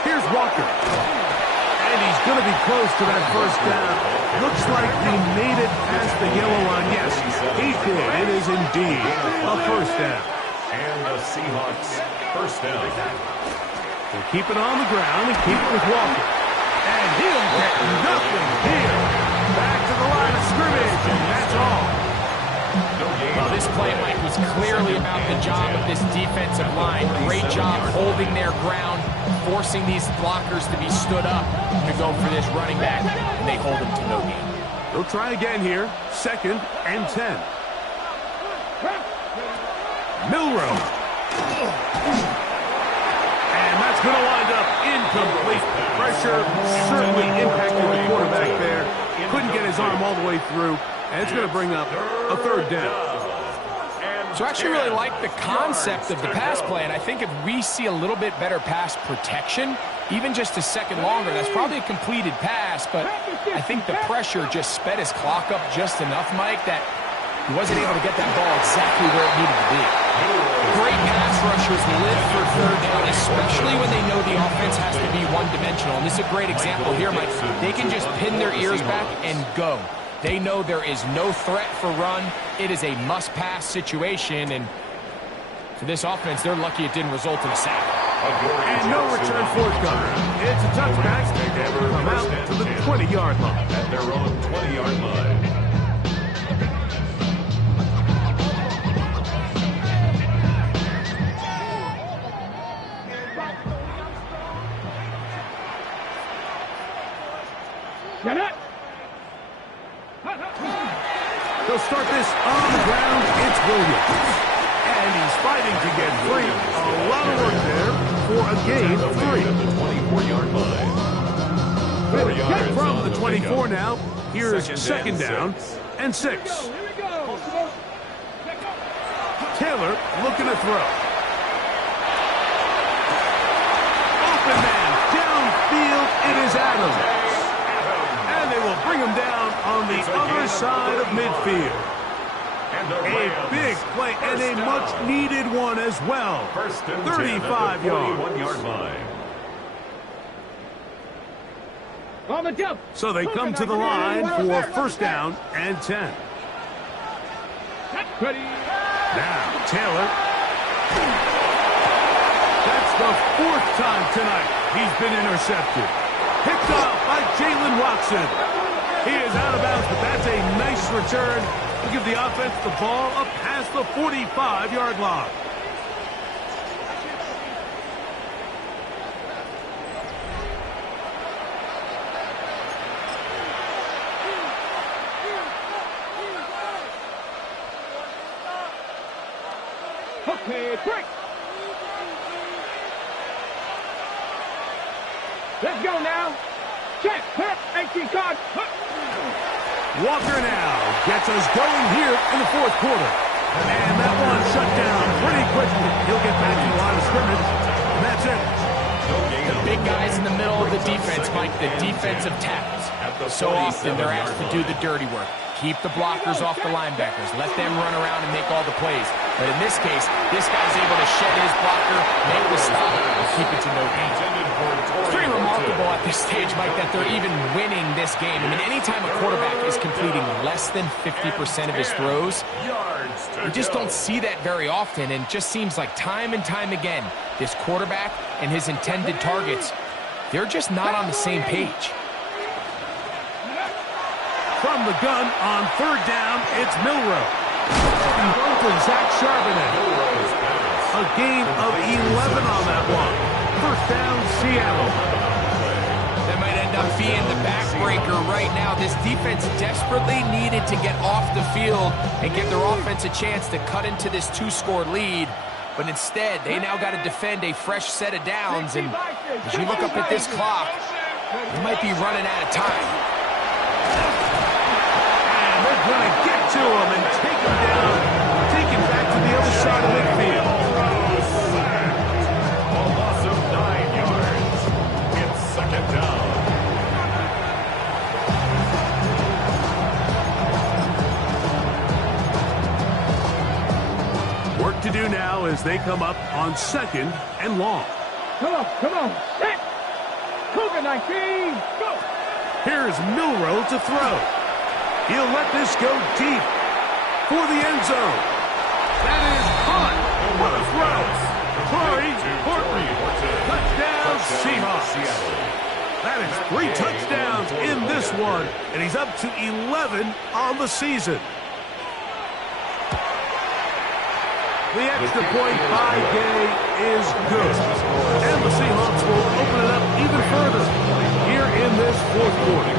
Here's Walker. And he's going to be close to that first down. Looks like he made it past the yellow line. Yes, he did. It is indeed a first down. And the Seahawks first down. They keep it on the ground and keep it with Walker. And he'll get nothing here. Back to the line of scrimmage, and that's all. Well, this play, Mike, was clearly about the job of this defensive line. Great job holding their ground, forcing these blockers to be stood up to go for this running back, and they hold him to no gain. They'll try again here. Second and 10. Milrow. And that's going to wind up incomplete. Pressure certainly impacted the quarterback there. Couldn't get his arm all the way through, and it's going to bring up a third down. So I actually really like the concept of the pass play, and I think if we see a little bit better pass protection, even just a second longer, that's probably a completed pass, but I think the pressure just sped his clock up just enough, Mike, that he wasn't able to get that ball exactly where it needed to be. Great pass rushers live for third down, especially when they know the offense has to be one-dimensional. And this is a great example here, Mike. They can just pin their ears back and go. They know there is no threat for run. It is a must-pass situation, and for this offense, they're lucky it didn't result in a sack. And no return forthcoming. It's a touchback. Come out to the 20-yard line. At their own 20-yard line. Get it! They'll start this on the ground. It's Williams. And he's fighting to get free. A lot of work there for a gain of 3. At the 24-yard line. 4 yards from on the 24 pickup. now. Here's second down and 6. Here we go. Taylor looking to throw. Open man, downfield, it is Adams. And they will bring him down on the other side of midfield. A big play and a much-needed one as well. 35 yards. 41-yard line. On the jump. So they come to the line for first down and 10. Ready. Now, Taylor. That's the fourth time tonight he's been intercepted. Picked off by Jalen Watson. He is out of bounds, but that's a nice return to give the offense the ball up past the 45-yard line. Okay, break. Let's go now. Check. Hit. 18 card. Walker now gets us going here in the fourth quarter. And that one shut down pretty quickly. He'll get back to the line of scrimmage. And that's it. The big guys in the middle of the defense, Mike, the defensive tackles. So often they're asked to do the dirty work. Keep the blockers off the linebackers. Let them run around and make all the plays. But in this case, this guy's able to shed his blocker, make the stop, and keep it to no gain. It's pretty remarkable at this stage, Mike, that they're even winning this game. I mean, anytime a quarterback is completing less than 50% of his throws, you just don't see that very often. And it just seems like time and time again, this quarterback and his intended targets, they're just not on the same page. From the gun on third down, it's Milroe. Going to Zach Charbonnet. A gain of 11 on that one. First down, Seattle. That might end up being the backbreaker right now. This defense desperately needed to get off the field and give their offense a chance to cut into this two-score lead. But instead, they now got to defend a fresh set of downs. And as you look up at this clock, they might be running out of time. They're going to get to him and take him down. Take him back to the other side of midfield. A loss of 9 yards. It's second down. Work to do now as they come up on second and long. Come on. Set. Cougar 19. Go. Here's Milroe to throw. He'll let this go deep for the end zone. That is caught. What a throw. Corey Horton. Touchdown, Seahawks. That is 3 touchdowns in this one, and he's up to 11 on the season. The extra point by Gay is good. And the Seahawks will open it up even further here in this fourth quarter.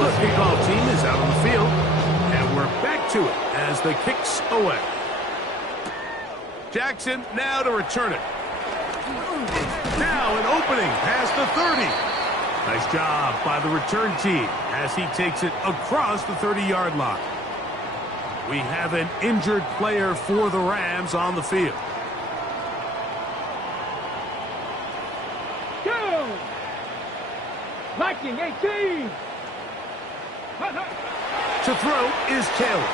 The kickoff team is out on the field, and we're back to it as the kicks away. Jackson now to return it. Now an opening past the 30. Nice job by the return team as he takes it across the 30-yard line. We have an injured player for the Rams on the field. Go. Viking 18. To throw is Taylor.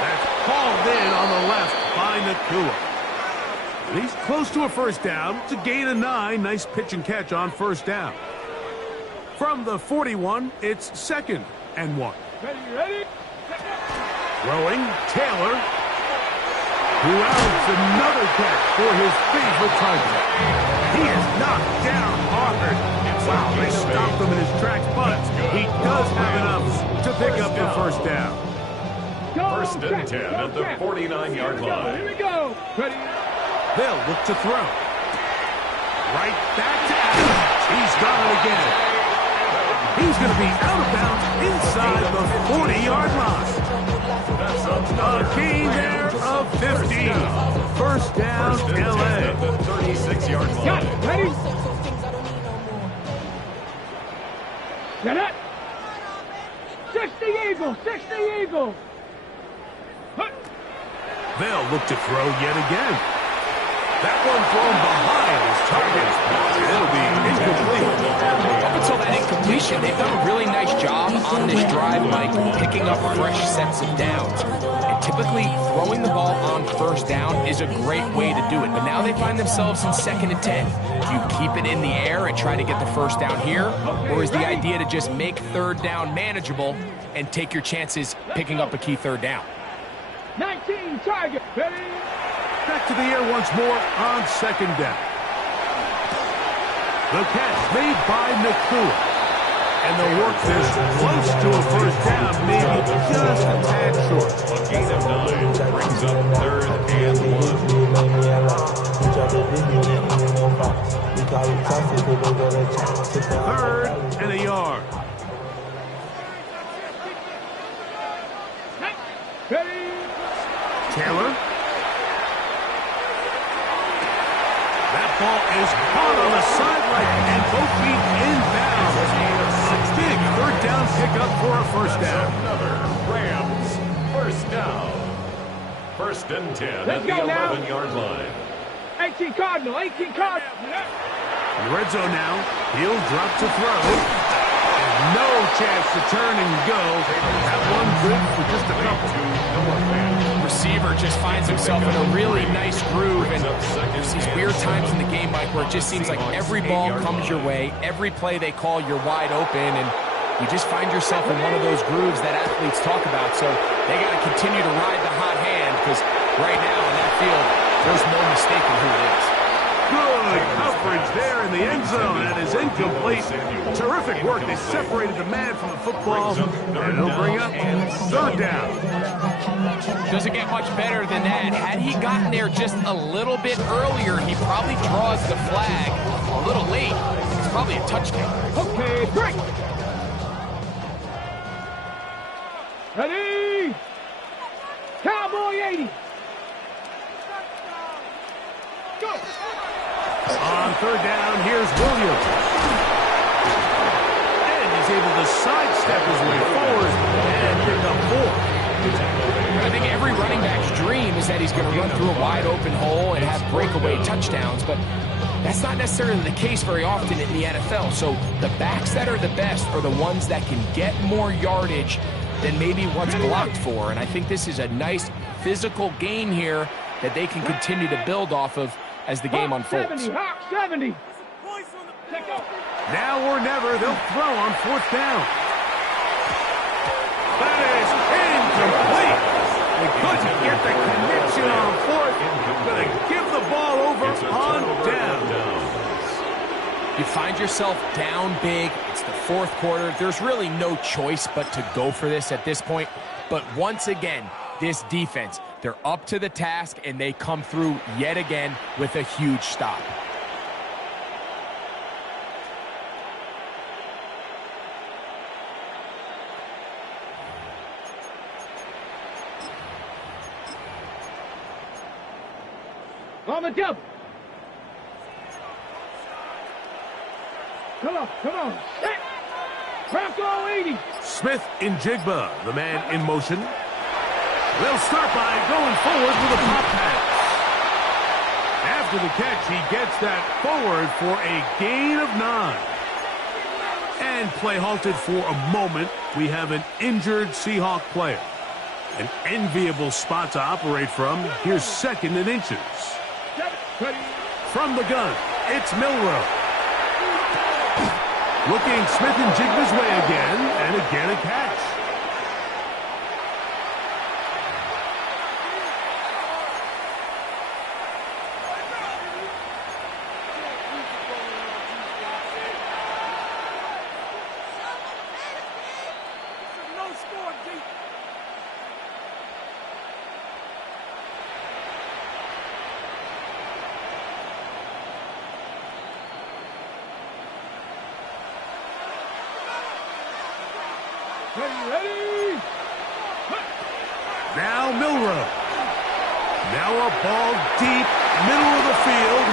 That's hauled in on the left by Nakua. And he's close to a first down to gain a 9. Nice pitch and catch on first down. From the 41, it's second and 1. Ready? Throwing, Taylor, who adds another catch for his favorite target. He is knocked down hard. Wow, they stopped him in his tracks, but he does have enough to pick up the first down. First and 10 at the 49-yard line. Here we go. Ready? They'll look to throw. Right back to Adams. He's got it again. He's going to be out of bounds inside the 40-yard line. A gain there of 15. First down, L.A. At the 36-yard line. Got it. Ready? Get it. 60 Eagle. They'll look to throw yet again. That one thrown behind his target. It'll be incomplete. Up until that incompletion, they've done a really nice job on this drive, Mike, picking up fresh sets of downs. And typically, throwing the ball on first down is a great way to do it. But now they find themselves in 2nd and 10. Do you keep it in the air and try to get the first down here? Or is the idea to just make 3rd down manageable and take your chances picking up a key 3rd down? 19 target. Ready? Back to the air once more on 2nd down. The catch made by McCool. And they'll work this close to a first down, maybe just a tad short. A gain of 9 brings up 3rd and 1. 3rd and a yard. Ready? Taylor. That ball is caught on the sideline and both feet inbounds. Big 3rd down pickup for a first down. Another Rams first down. 1st and 10 Let's at go the now. 11-yard line. 18 Cardinal. 18 Cardinal. In the red zone now. He'll drop to throw. No chance to turn and go. That one good for just a couple. Receiver just finds himself in a really nice groove, and there's these weird times in the game, Mike, where it just seems like every ball comes your way, every play they call, you're wide open, and you just find yourself in one of those grooves that athletes talk about. So they got to continue to ride the hot hand, because right now in that field, there's no mistaking who it is. Good coverage there in the end zone, and it is incomplete. Terrific work. They separated the man from the football, and it'll bring up 3rd down. Doesn't get much better than that. Had he gotten there just a little bit earlier, he probably draws the flag a little late. It's probably a touchdown. Okay, break. Ready? Cowboy 80. Go. On 3rd down, here's Williams. And he's able to sidestep his way forward and pick up 4. I think every running back's dream is that he's going to run through a wide open hole and have breakaway touchdowns, but that's not necessarily the case very often in the NFL. So the backs that are the best are the ones that can get more yardage than maybe what's blocked for, and I think this is a nice physical gain here that they can continue to build off of as the game unfolds. 70, Hawk 70. Now or never, they'll throw on 4th down. That is incomplete. They couldn't get the connection on 4th. Going to give the ball over on down. You find yourself down big. It's the 4th quarter. There's really no choice but to go for this at this point. But once again, this defense, they're up to the task, and they come through yet again with a huge stop. On the double. Come on. Set. Bronco 80. Smith in Jigba, the man in motion. They'll start by going forward with a pop pass. After the catch, he gets that forward for a gain of 9. And play halted for a moment. We have an injured Seahawk player. An enviable spot to operate from. Here's 2nd and inches. From the gun, it's Milrow. Looking Smith and Jigba's way again, and again a catch. Ready. Now Milrow. Now a ball deep, middle of the field.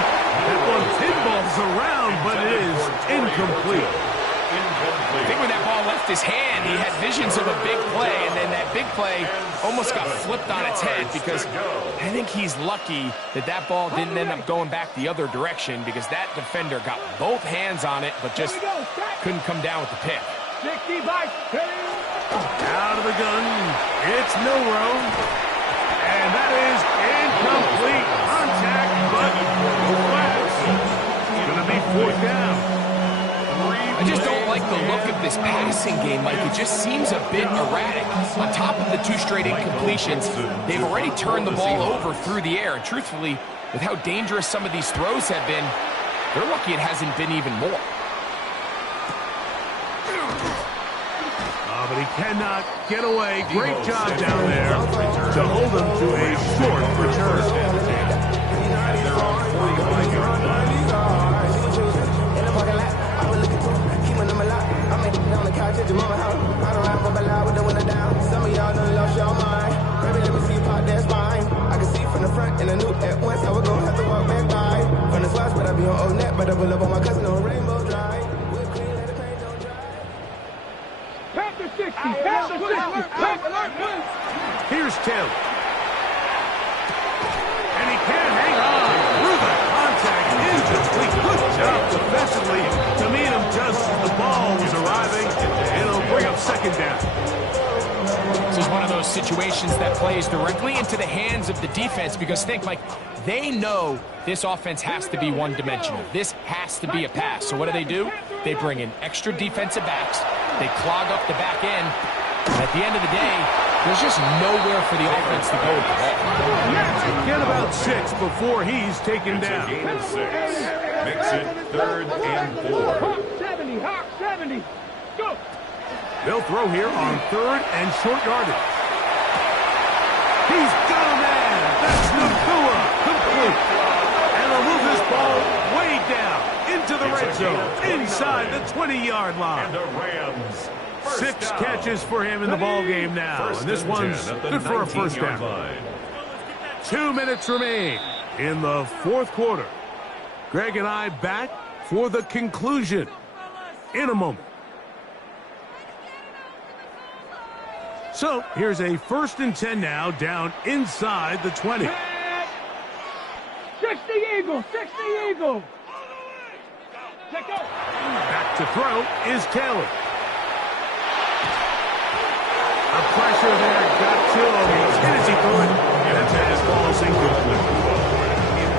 That one pinballs around, but it is incomplete. I think when that ball left left his hand. He had visions of a big play, and then that big play almost got flipped on its head because I think he's lucky that that ball didn't end up going back the other direction because that defender got both hands on it but just couldn't come down with the pick. 65. Out of the gun, it's Milrow. And that is incomplete contact, but no flags. It's going to be fourth down. I just don't like the look of this passing game, Mike. It just seems a bit erratic. On top of the 2 straight incompletions, they've already turned the ball over through the air. And truthfully, with how dangerous some of these throws have been, they're lucky it hasn't been even more. But he cannot get away. Great job down there to hold him to a short return. As they're on 45-yard line. Panther 60. Panther 60. Here's Taylor. And he can't hang on through the contact. Incomplete. Good job defensively to meet him just as the ball was arriving. And it'll bring up second down. This is one of those situations that plays directly into the hands of the defense because think, Mike, they know this offense has to be one-dimensional. This has to be a pass. So what do? They bring in extra defensive backs. They clog up the back end. And at the end of the day, there's just nowhere for the offense to go with the ball. Get about 6 before he's taken down. Gain of 6. Makes it 3rd and 4. Hawk 70. Hawk 70. Go. They'll throw here on 3rd and short yardage. He's got a man. That's Nakua. Complete. And they'll move this ball way down into the red zone, inside the 20-yard line. And the Rams. 6 catches for him in the ball game now. And this one's good for a first down. 2 minutes remain in the 4th quarter. Greg and I back for the conclusion in a moment. So here's a 1st and 10 now, down inside the 20. 60 Eagle. 60 Eagle. Check out. Back to throw is Taylor. The pressure there got to him. He's hit as he threw it. And that pass ball is incomplete.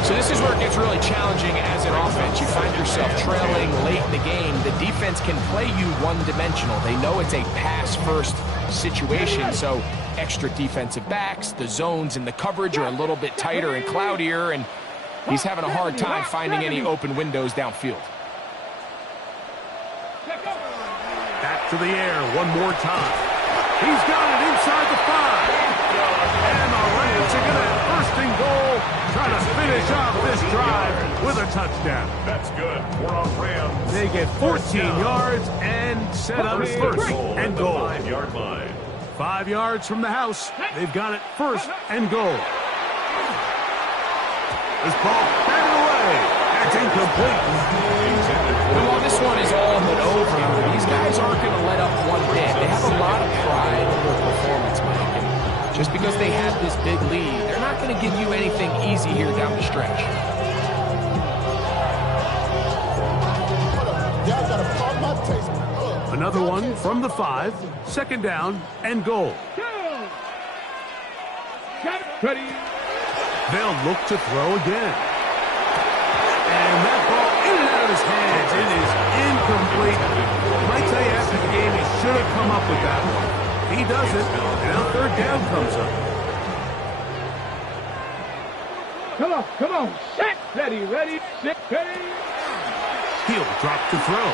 So this is where it gets really challenging as an offense. You find yourself trailing late in the game. The defense can play you one-dimensional. They know it's a pass-first situation, so extra defensive backs, the zones and the coverage are a little bit tighter and cloudier, and he's having a hard time finding any open windows downfield. Back to the air one more time. He's got it inside the 5. And the Rams are going to have 1st and goal, trying to finish off this drive with a touchdown. That's good. We're on Rams. They get 14 yards and set up 1st and goal. 5-yard line. 5 yards from the house. They've got it 1st and goal. This ball batted away. That's incomplete. And while this one is all but over, these guys aren't going to let up one bit. They have a lot of pride in their performance, Mike. And just because they have this big lead, they're not going to give you anything easy here down the stretch. Another one from the 5. 2nd down and goal. Ready. They'll look to throw again. And that ball in and out of his hands. It is incomplete. Might tell you after the game he should have come up with that one. He doesn't. And now 3rd down comes up. Come on. Set. Ready. Set. Ready. He'll drop to throw.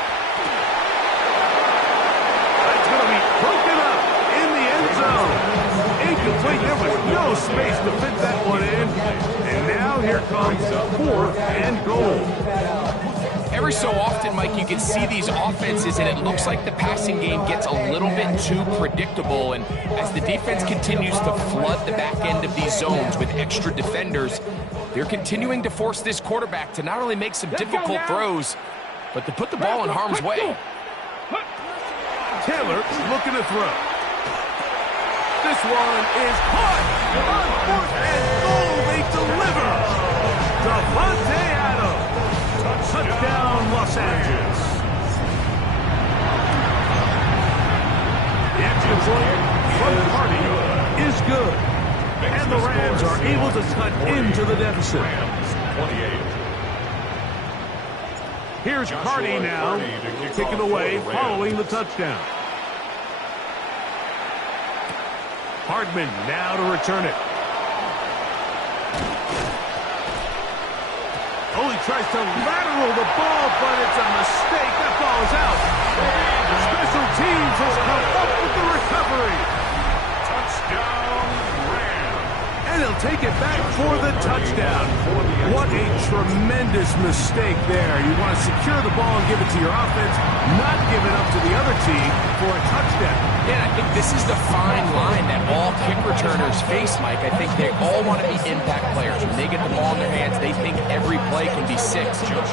That's going to be broken up in the end zone. Incomplete. There was no space to fit that one in. And now here comes 4th and goal. Every so often, Mike, you can see these offenses, and it looks like the passing game gets a little bit too predictable. And as the defense continues to flood the back end of these zones with extra defenders, they're continuing to force this quarterback to not only make some difficult throws, but to put the ball in harm's way. Taylor looking to throw. This one is caught. On 4th and goal, they deliver. Davante Adams. Touchdown, Los Angeles. The extra point from Hardy is good. And the Rams are able to cut into the deficit. Rams 28. Here's Hardy now, kicking away following the touchdown. Hardman now to return it. Oh, he tries to lateral the ball, but it's a mistake. That ball is out. Special teams has come up with the recovery. Touchdown, Rams. And he'll take it back for the touchdown. What a tremendous mistake there. You want to secure the ball and give it to your offense, not give it up to the other team for a touchdown. And I think this is the fine line that all kick returners face, Mike. I think they all want to be impact players. When they get the ball in their hands, they think every play can be 6.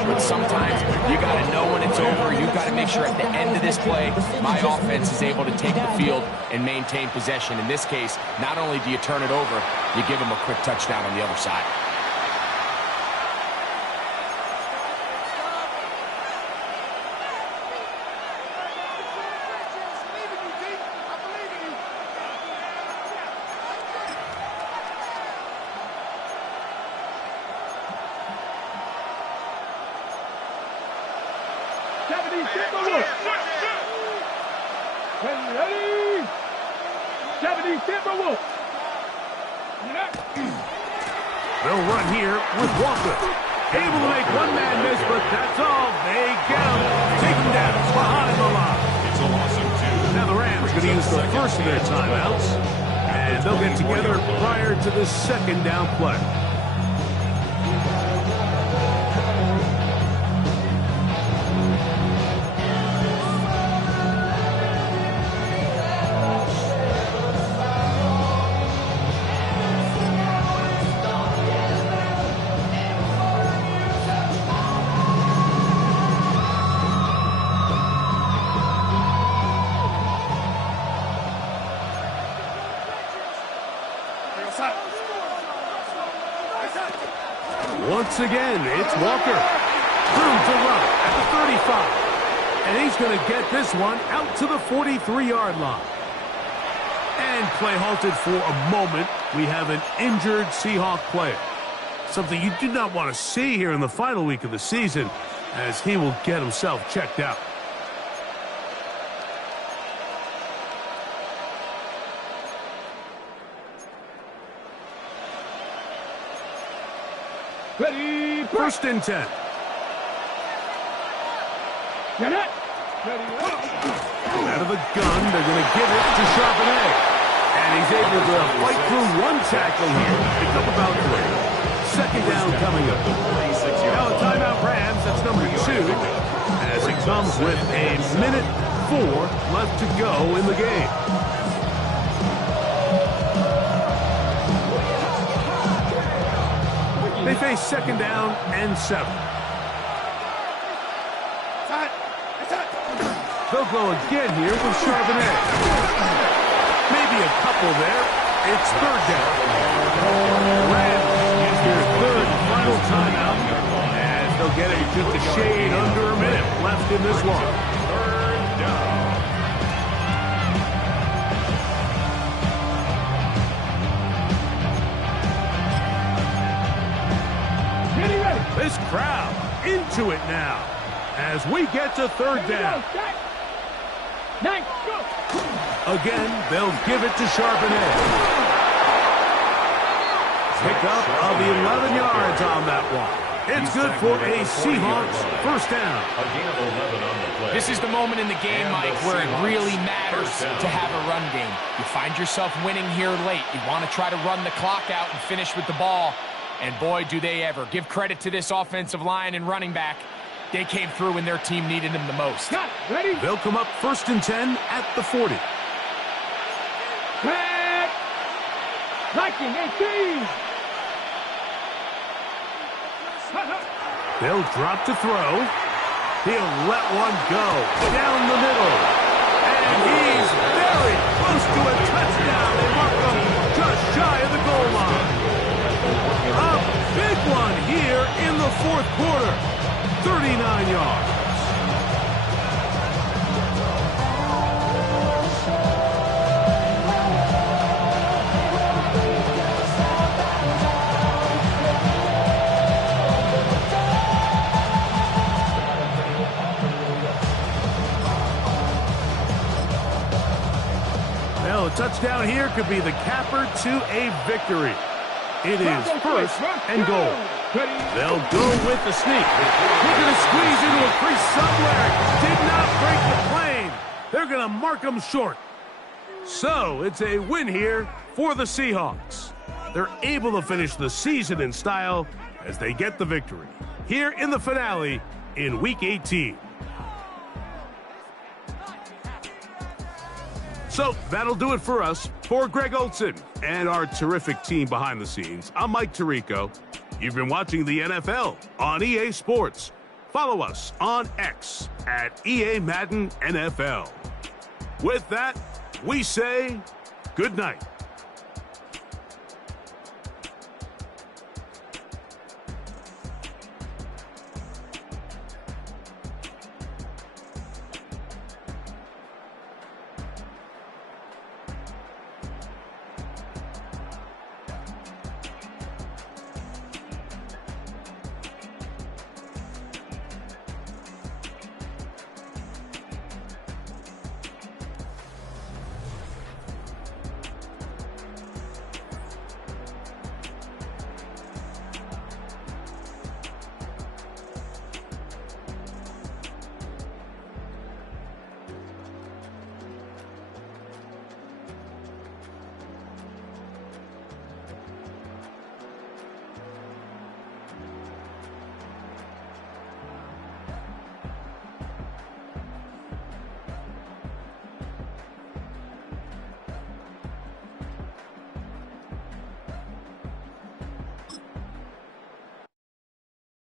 But sometimes you got to know when it's over. You got to make sure at the end of this play, my offense is able to take the field and maintain possession. In this case, not only do you turn it over, you give them a quick touchdown on the other side. They'll run here with Walker. Able to make one man miss, but that's all. They get him. Take him down behind the line. It's a loss of 2. Now the Rams going to use the first of their timeouts, and they'll get together prior to the second down play. Once again, it's Walker. Through to run at the 35. And he's going to get this one out to the 43-yard line. And play halted for a moment. We have an injured Seahawk player. Something you do not want to see here in the final week of the season, as he will get himself checked out. Ready, First and 10. get it. Out of the gun, they're going to give it to Charbonnet. And he's able to fight through one tackle here. Pick up about 3. Second down coming up. Now a timeout Rams, that's number 2. As it comes with a minute 4 left to go in the game. They face second down and 7. They'll go again here with Charbonnet. Maybe a couple there. It's third down. Rams use their third and final timeout, as they'll get it just a shade under a minute left in this one. Third down. This crowd into it now as we get to third down. Again, they'll give it to Charbonnet. Pick up of 11 yards on that one. It's good for a Seahawks first down. A gain of 11 on the play. This is the moment in the game, Mike, where it really matters to have a run game. You find yourself winning here late. You want to try to run the clock out and finish with the ball. And boy, do they ever. Give credit to this offensive line and running back. They came through when their team needed them the most. Ready? They'll come up first and 10 at the 40. Back. Viking 18. They'll drop to throw. He'll let one go down the middle. And he 39 yards. Well, a touchdown here could be the capper to a victory. It is first and goal. They'll go with the sneak. Looking to squeeze into a crease somewhere. Did not break the plane. They're going to mark them short. So it's a win here for the Seahawks. They're able to finish the season in style as they get the victory here in the finale in Week 18. So that'll do it for us. For Greg Olsen and our terrific team behind the scenes, I'm Mike Tirico. You've been watching the NFL on EA Sports. Follow us on X at EA Madden NFL. With that, we say good night.